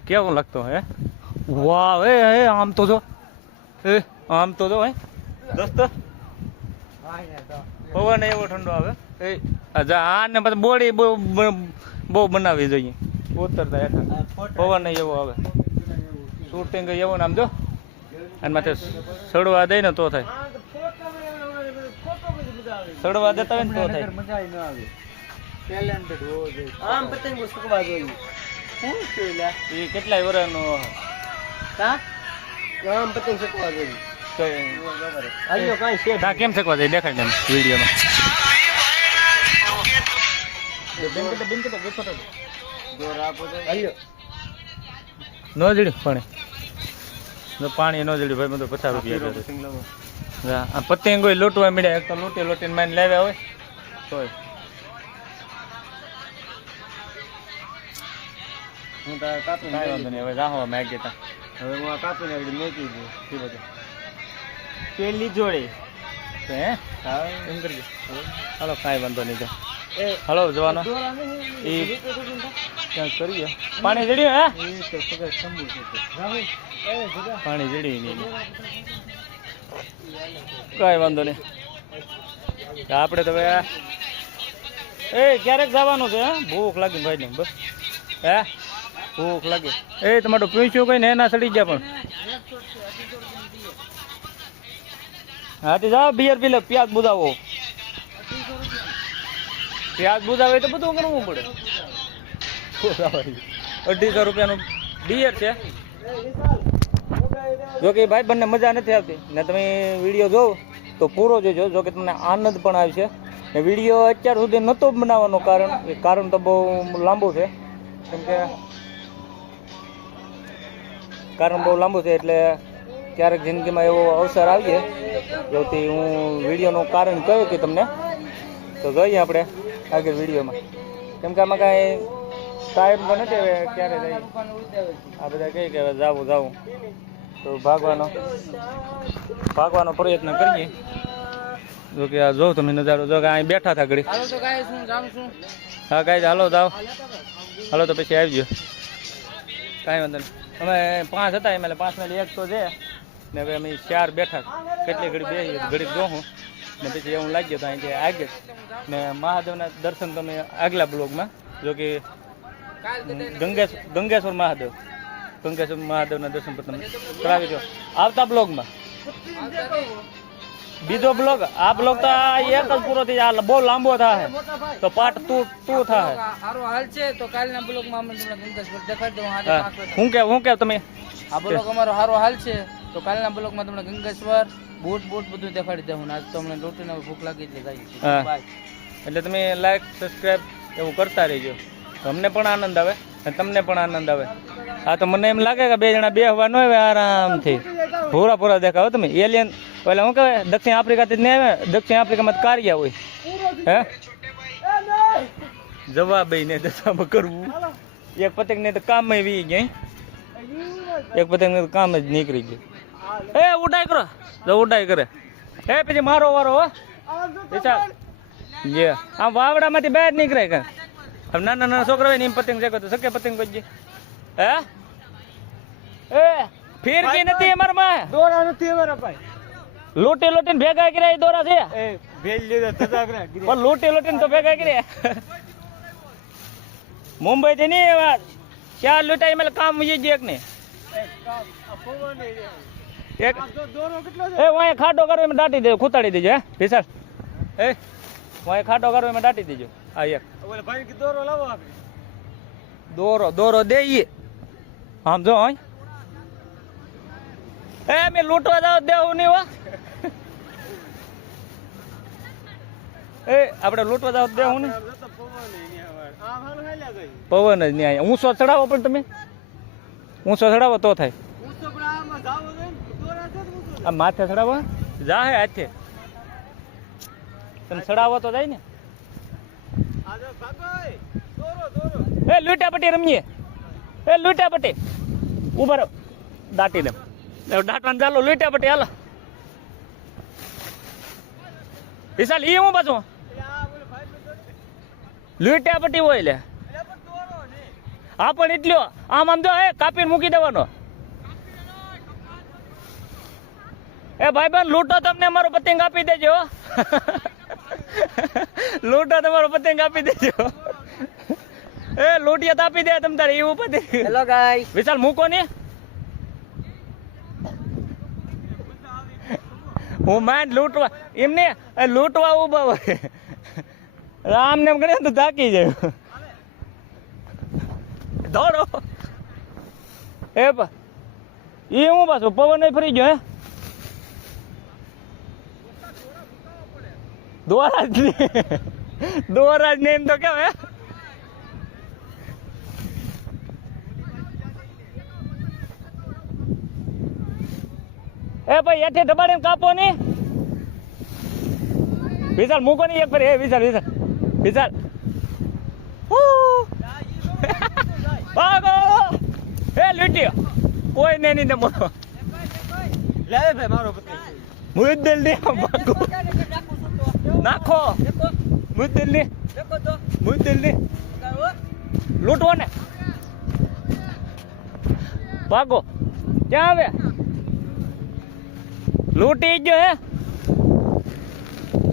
કેવું લાગતો હે વાહ એ આમ તો જો એ આમ તો જો હે દોસ્ત પવન એવો ઠંડો આવે એ આને પછી બોડી બહુ બનાવવી જોઈએ ઉતરતા હેઠા પવન એવો આવે શૂટિંગ એવો ને આમ જો અને માથે ચડવા દે ને તો થાય ચડવા દેતા હોય ને તો થાય મજા ન આવે ટેલેન્ટેડ હોવો જોઈએ આમ પતંગ સુકવા જોઈએ શું છે લ્યા એ કેટલાય વર્ષનો કા આમ પતંગ સુકવા જોઈએ હાલ્યો કાંઈ છે ના કેમ શકવા જાય દેખાય ને વિડીયોમાં નો જડ્યું પાણી નો જડ્યું ભાઈ બધું 50 રૂપિયા આ પતંગ હોય લૂંટવા મળ્યા એક તો લૂંટીને માઈને લાવ્યા હોય તોય હું તો કાપી કાંઈ વાંધો નહીં હવે જાહો મેં ગયા હવે હું આ કાપીને મેકી દઉં શું બધું પેલી જોડે હે એમ કરી હાલો કાંઈ વાંધો નહીં હાલો જવાનો એ ક્યાં કરીએ પાણી જડ્યું હે પાણી જડ્યું નહીં કાંઈ વાંધો નહીં આપણે તો હવે એ ક્યારેક જવાનું છે હે ભૂખ લાગી ભાઈ ને બસ હે ભૂખ લાગી એ તમારું પીછું કઈ ને એના સડી ગયા પણ હા તો જાઓ બિયર પી લો પ્યાજ બુધાવો પ્યાજ બુધાવે તો બધું કરવું પડે 250 રૂપિયાનું બિયર છે જો કે ભાઈ બંને મજા નથી આવતી ને તમે વિડીયો જોવો તો પૂરો જોજો જો કે તમને આનંદ પણ આવશે ને વિડીયો અત્યાર સુધી નહોતો બનાવવાનું કારણ તો બહુ લાંબુ છે કેમ કે કારણ બહુ લાંબુ છે એટલે ક્યારેક જિંદગીમાં એવો અવસર આવીએ જેથી હું વિડીયોનું કારણ કહ્યું કે તમને તો જોઈએ આપણે આગળ વિડીયોમાં, કેમ કે આમાં કાંઈ ટાઈમ તો નથી હવે ક્યારે જઈએ. આ બધા કહે કે હવે જાવું તો ભાગવાનો પ્રયત્ન કરીએ. જો કે આ જો તમે નજારો જો કે અહીં બેઠા હતા ઘડી. હા કાંઈ હાલો જાઓ, હાલો તો પછી આવજો, કાંઈ વાંધો નહીં. અમે 5 હતા એમ, 5 માંથી 1 તો છે ને હવે અમે 4 બેઠા. કેટલી ઘડી બે ઘડી જોઉં ને પછી એવું લાગ્યું તો અહીંથી આગળ ને મહાદેવના દર્શન તમે આગલા બ્લોગમાં જો કે ગંગેશ્વર મહાદેવના દર્શન પર તમે કરાવી દો આવતા બ્લોગમાં. બીજો બ્લોગ આ બ્લોગ તો એક જ પૂરો થઈ જાય, બહુ લાંબો થાય તો પાર્ટ 2 થાય. સારો હાલ છે તો કાલના બ્લોગમાં અમે તમને ગંગેશ્વર દેખાડી દઉં. હું કે તમે આ બ્લોગ અમારો સારો હાલ છે તો કાલના બ્લોગમાં તમને ગંગેશ્વર બૂટ બધું દેખાડી દઉં. આજ તો અમને રોટીને ભૂખ લાગી એટલે જાય. એટલે તમે લાઈક સબસ્ક્રાઈબ એવું કરતા રહેજો, અમને પણ આનંદ આવે અને તમને પણ આનંદ આવે. હા તો મને એમ લાગે કે 2 જણા બેહવા ન આવે આરામથી પૂરા દેખાવો તમે. એલિયન પેલા શું કહેવાય દક્ષિણ આફ્રિકાથી જ નહીં આવે, દક્ષિણ આફ્રિકામાં કાર્યા હોય હે જવાબ ને દશામાં કરવું. એક પતંગ ને તો કામ વી ગયા, એક પતંગ ને તો કામ જ નીકળી ગયું. એ ઉડાઈ કરો તો ઉડાઈ કરે એ પછી મારો વારો હો જે આમ વાવડામાંથી બહાર નીકળે કે નાના છોકરા હોય ને એમ પતંગ જગો તો સકે પતંગ કોઈ હે એ ફિરકી નથી અમારા માં દોરા નથી અમારા ભાઈ. લૂંટીને ભેગા કર્યા દોરા છે એ ભેજ લીધો થતા કરે પણ લૂંટીને તો ભેગા કર્યા. મુંબઈ થી નહીં એવા 4 લૂંટાઈ મેં કામ વી ગયું એક ને એક એ વાય ખાડો કરો એમાં દાટી દેજો, ખૂતાડી દેજો. હે વિશાલ એ વાય ખાડો કરો એમાં દાટી દેજો. આ એક ઓલે ભાઈ કે દોરો લાવો આપણે દોરો દઈએ આમ જો હોય એ મેં લૂંટવા જાવ દેવું નહીં હો. એ આપણે લૂંટવા જાવ દેવું નહીં, પવન જ નહીં અહીંયા. ઊંચો ચડાવો પણ તમે ઊંચો ચડાવો તો થાય. આ માથે ચડાવો જા હે હાથે તમે ચડાવો તો જાય ને. એ લૂંટાપટ્ટી રમીએ, એ લૂંટાપટ્ટી ઉભા રહો દાટી દે દાટવાનું ચાલો લૂંટાપટ્ટી હાલો. વિશાલ ઈ હું પાછું લૂંટાપટ્ટી હોય લે હા પણ એટલો આમ જો એ કાપીને મૂકી દેવાનો. એ ભાઈબંધ લૂંટો તમને મારો પતંગ આપી દેજો, લૂંટો તમારો પતંગ આપી દેજો. એ લૂંટિયા તો આપી દે તમ તારે એવું પતંગ. હેલો ગાઈસ વિશાલ મૂકો ને હું માંડ લૂંટવા એમને લૂંટવા ઉભા હોય રામ ને એમ ગણે તો થાકી જાય. દોડો એ હું પાછું પવન ફરી ગયો હે દોરાજ ને એમ તો કેવાય. એ ભાઈ એઠે દબાડે કાપો ને વિશાલ મૂકો ને એક ફરી. એ વિશાલ ભાગો એ લૂંટ્યો કોઈ ને નહીં મોટો લાવે ભાઈ મારો પતંગ મુદ્દલ ને ભાગો નાખો મુદ્દલ ને લૂંટવો ને ભાગો ક્યાં આવે લૂંટી ગયો હે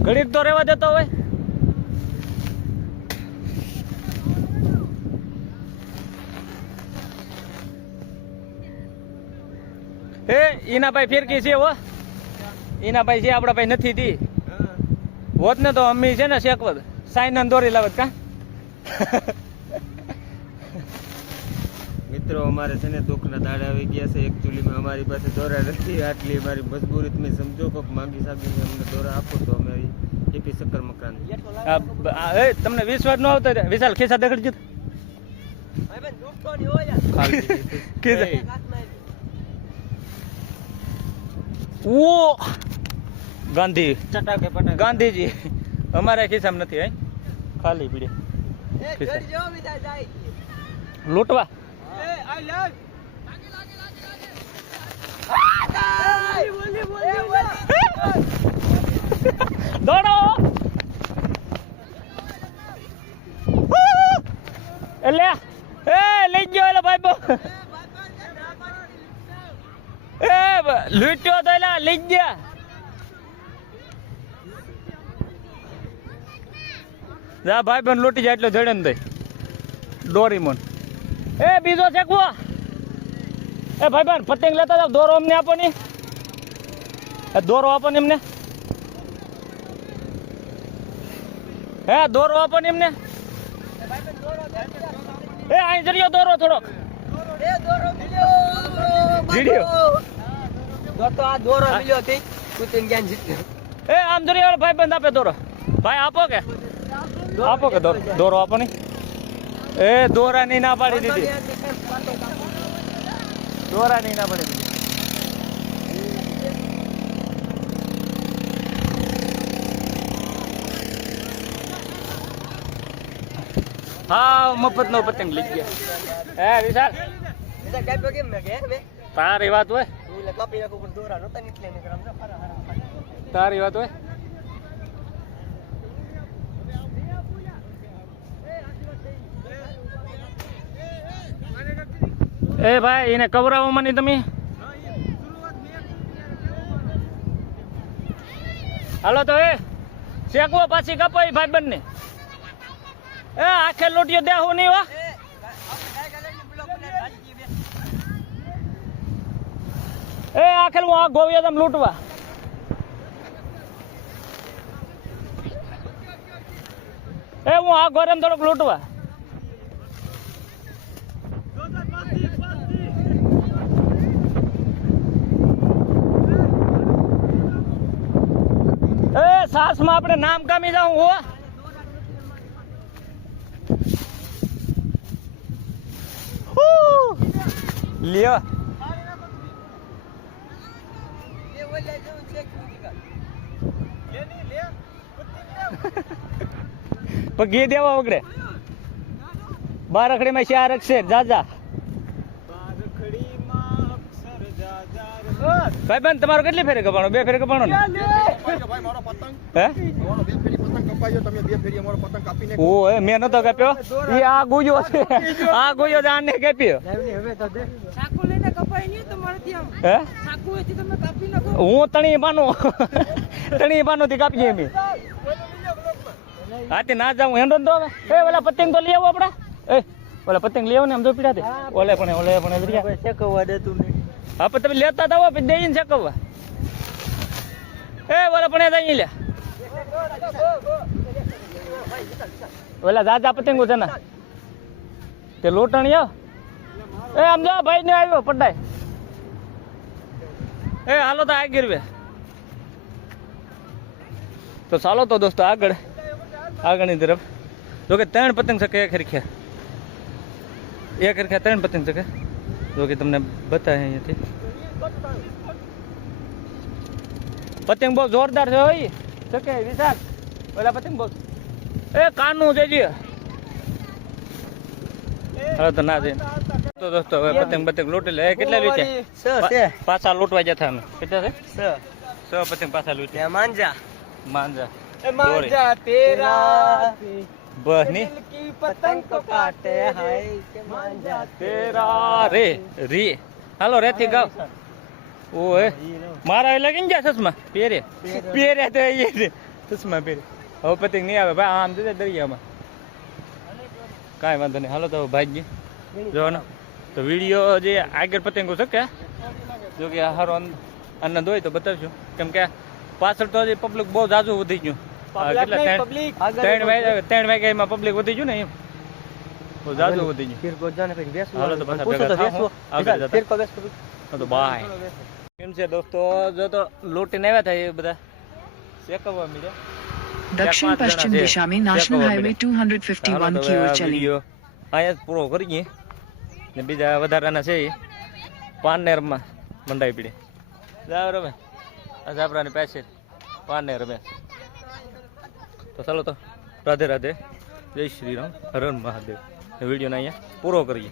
ઘડીક તો રહેવા દેતો હોય. એ એના ભાઈ ફિરકી છે હો, એના ભાઈ છે આપડા ભાઈ નથી તી હોત ને તો અમ્મી છે ને શેકવત સાઈન દોરી લાવત કા. મિત્રો અમારે છે ને દુઃખના દાડા આવી ગયા છે. એકચ્યુઅલીમાં અમારી પાસે દોરા નથી, આટલી અમારી મજબૂરી તમે સમજો. કોક માંગી સાગી અમને દોરા આપો તો અમે એપી શક્કર મકાન. તમને વિશ્વાસ ન આવતો વિશાલ ખિસ્સા દેખડી ઓ ગાંધી ચટાકે પટાકે ગાંધીજી અમારે ખિસ્સામાં નથી હે ખાલી પીડે લૂંટવા દોડો એટલે એ લઈ ગયો એટલે ભાઈ બો એ લૂંટ્યો તો એટલે લઈ ગયા જા ભાઈ બન લૂંટી જાય એટલે જડે ને ડોરીમોન એ બીજો ચેકવો એ ભાઈ બન પતંગ લેતા જાવ દોરો અમને આપો ને દોરો આપો ને એમને હે દોરો આપો ને એમને એ અહીં જડ્યો દોરો થોડોક એ આમ જડ્યો ભાઈ બંધ આપે દોરો ભાઈ આપો કે દોરો આપો ને એ દોરા ની ના પાડી દીધી દોરા ની ના પાડી દીધી હા મફત નો પતંગ લઈ ગયા હે વિશાલ તારી વાત હોય તારી વાત હોય એ ભાઈ એને કવરાવો મને તમે હાલો તો એ શેકવો પાછી કાપો એ ભાઈ બંને એ આખે લોટીઓ દેવું નહીં હો એ આખેલ હું આ ગોવિયા તમે લૂંટવા એ હું આ ગોરેમ થોડોક લૂંટવા એ સાસ માં આપણે નામ કામી જાઉં હો લ્યો ઘી દેવા વગડે બારખડી માં ચાર અક્ષર જાજા ભાઈ બેન તમારો કેટલી ફેરે કપાણો 2 ફેરે કપાણો ને હે ઓ એ મેં નતો કાપ્યો એ આ ગુજો છે આ ગુજો આને કાપ્યો હે હું તણી બાનો થી કાપીએ એમ હાથી ના જાઉં હેન્ડો તો હવે એ ઓલા પતંગ તો લઈ આવો આપડા એ ઓલા પતંગ લઈ આવો ને આમ તો પીડા દે ઓલે પણ ચેકવવા દેતું નહીં હા પણ તમે લેતા તો આવો દઈને ચેકવવા એ ઓલા પણ અહીં લે ઓલા દાદા પતંગો છે ને તે લોટણી આવ એ આમ જો ભાઈ ને આવ્યો પડાય એ હાલો તો આગળ વે તો ચાલો તો દોસ્તો આગળની તરફ જો કે 3 પતંગ શકે એક હરખ્યા 3 પતંગ શકે જો કે તમને બતાવે અહીંયાથી પતંગ બહુ જોરદાર છે હોય શકે વિશાલ ઓલા પતંગ બહુ એ કાનું જઈએ હવે તો ના જઈને તો દોસ્તો હવે પતંગ લૂંટી લે કેટલા લૂટ્યા પાછા લૂંટવા જતા અમે કેટલા છે 6 પતંગ પાછા લૂટ્યા માંજા तेरा बस नहीं की पतंग को काटे हाय के मांझा तेरा रे हालो रेती गाव ओए मारा लगे क्या चश्मा पेरे तो ये चश्मा पेरे હવે પતંગ નહીં આવે ભાઈ આમ જશે દરિયામાં કાંઈ વાંધો નહીં હાલો તો ભાઈ જો ને તો વિડીયો જે આગળ પતંગો છે કે જો કે સારો આનંદ હોય તો બતાવશું કેમ કે પાછળ તો હજી પબ્લિક બહુ જાજુ વધી ગયું કેટલા 3 વાગ્યામાં પબ્લિક વધી ગયું ને એમ બહુ જાજુ વધી ગયું હાલો તો પાછા તો બાય કેમ છે દોસ્તો જો તો લૂંટીને આવ્યા હતા એ બધા શેકવવા મળ્યા दक्षिण पश्चिम दिशा में नेशनल हाईवे 251 की ओर चलें। અહીંયા પૂરો કરીએ ને બીજા વધારાના છે પાનેરમાં મંડાઈ પીડે જાવ રમે આ જાપરાની પાસે પાનેર રમે તો તો ચાલો તો રાધે રાધે, જય શ્રી રામ, હર હર મહાદેવ. વિડીયોને અહીંયા પૂરો કરીએ.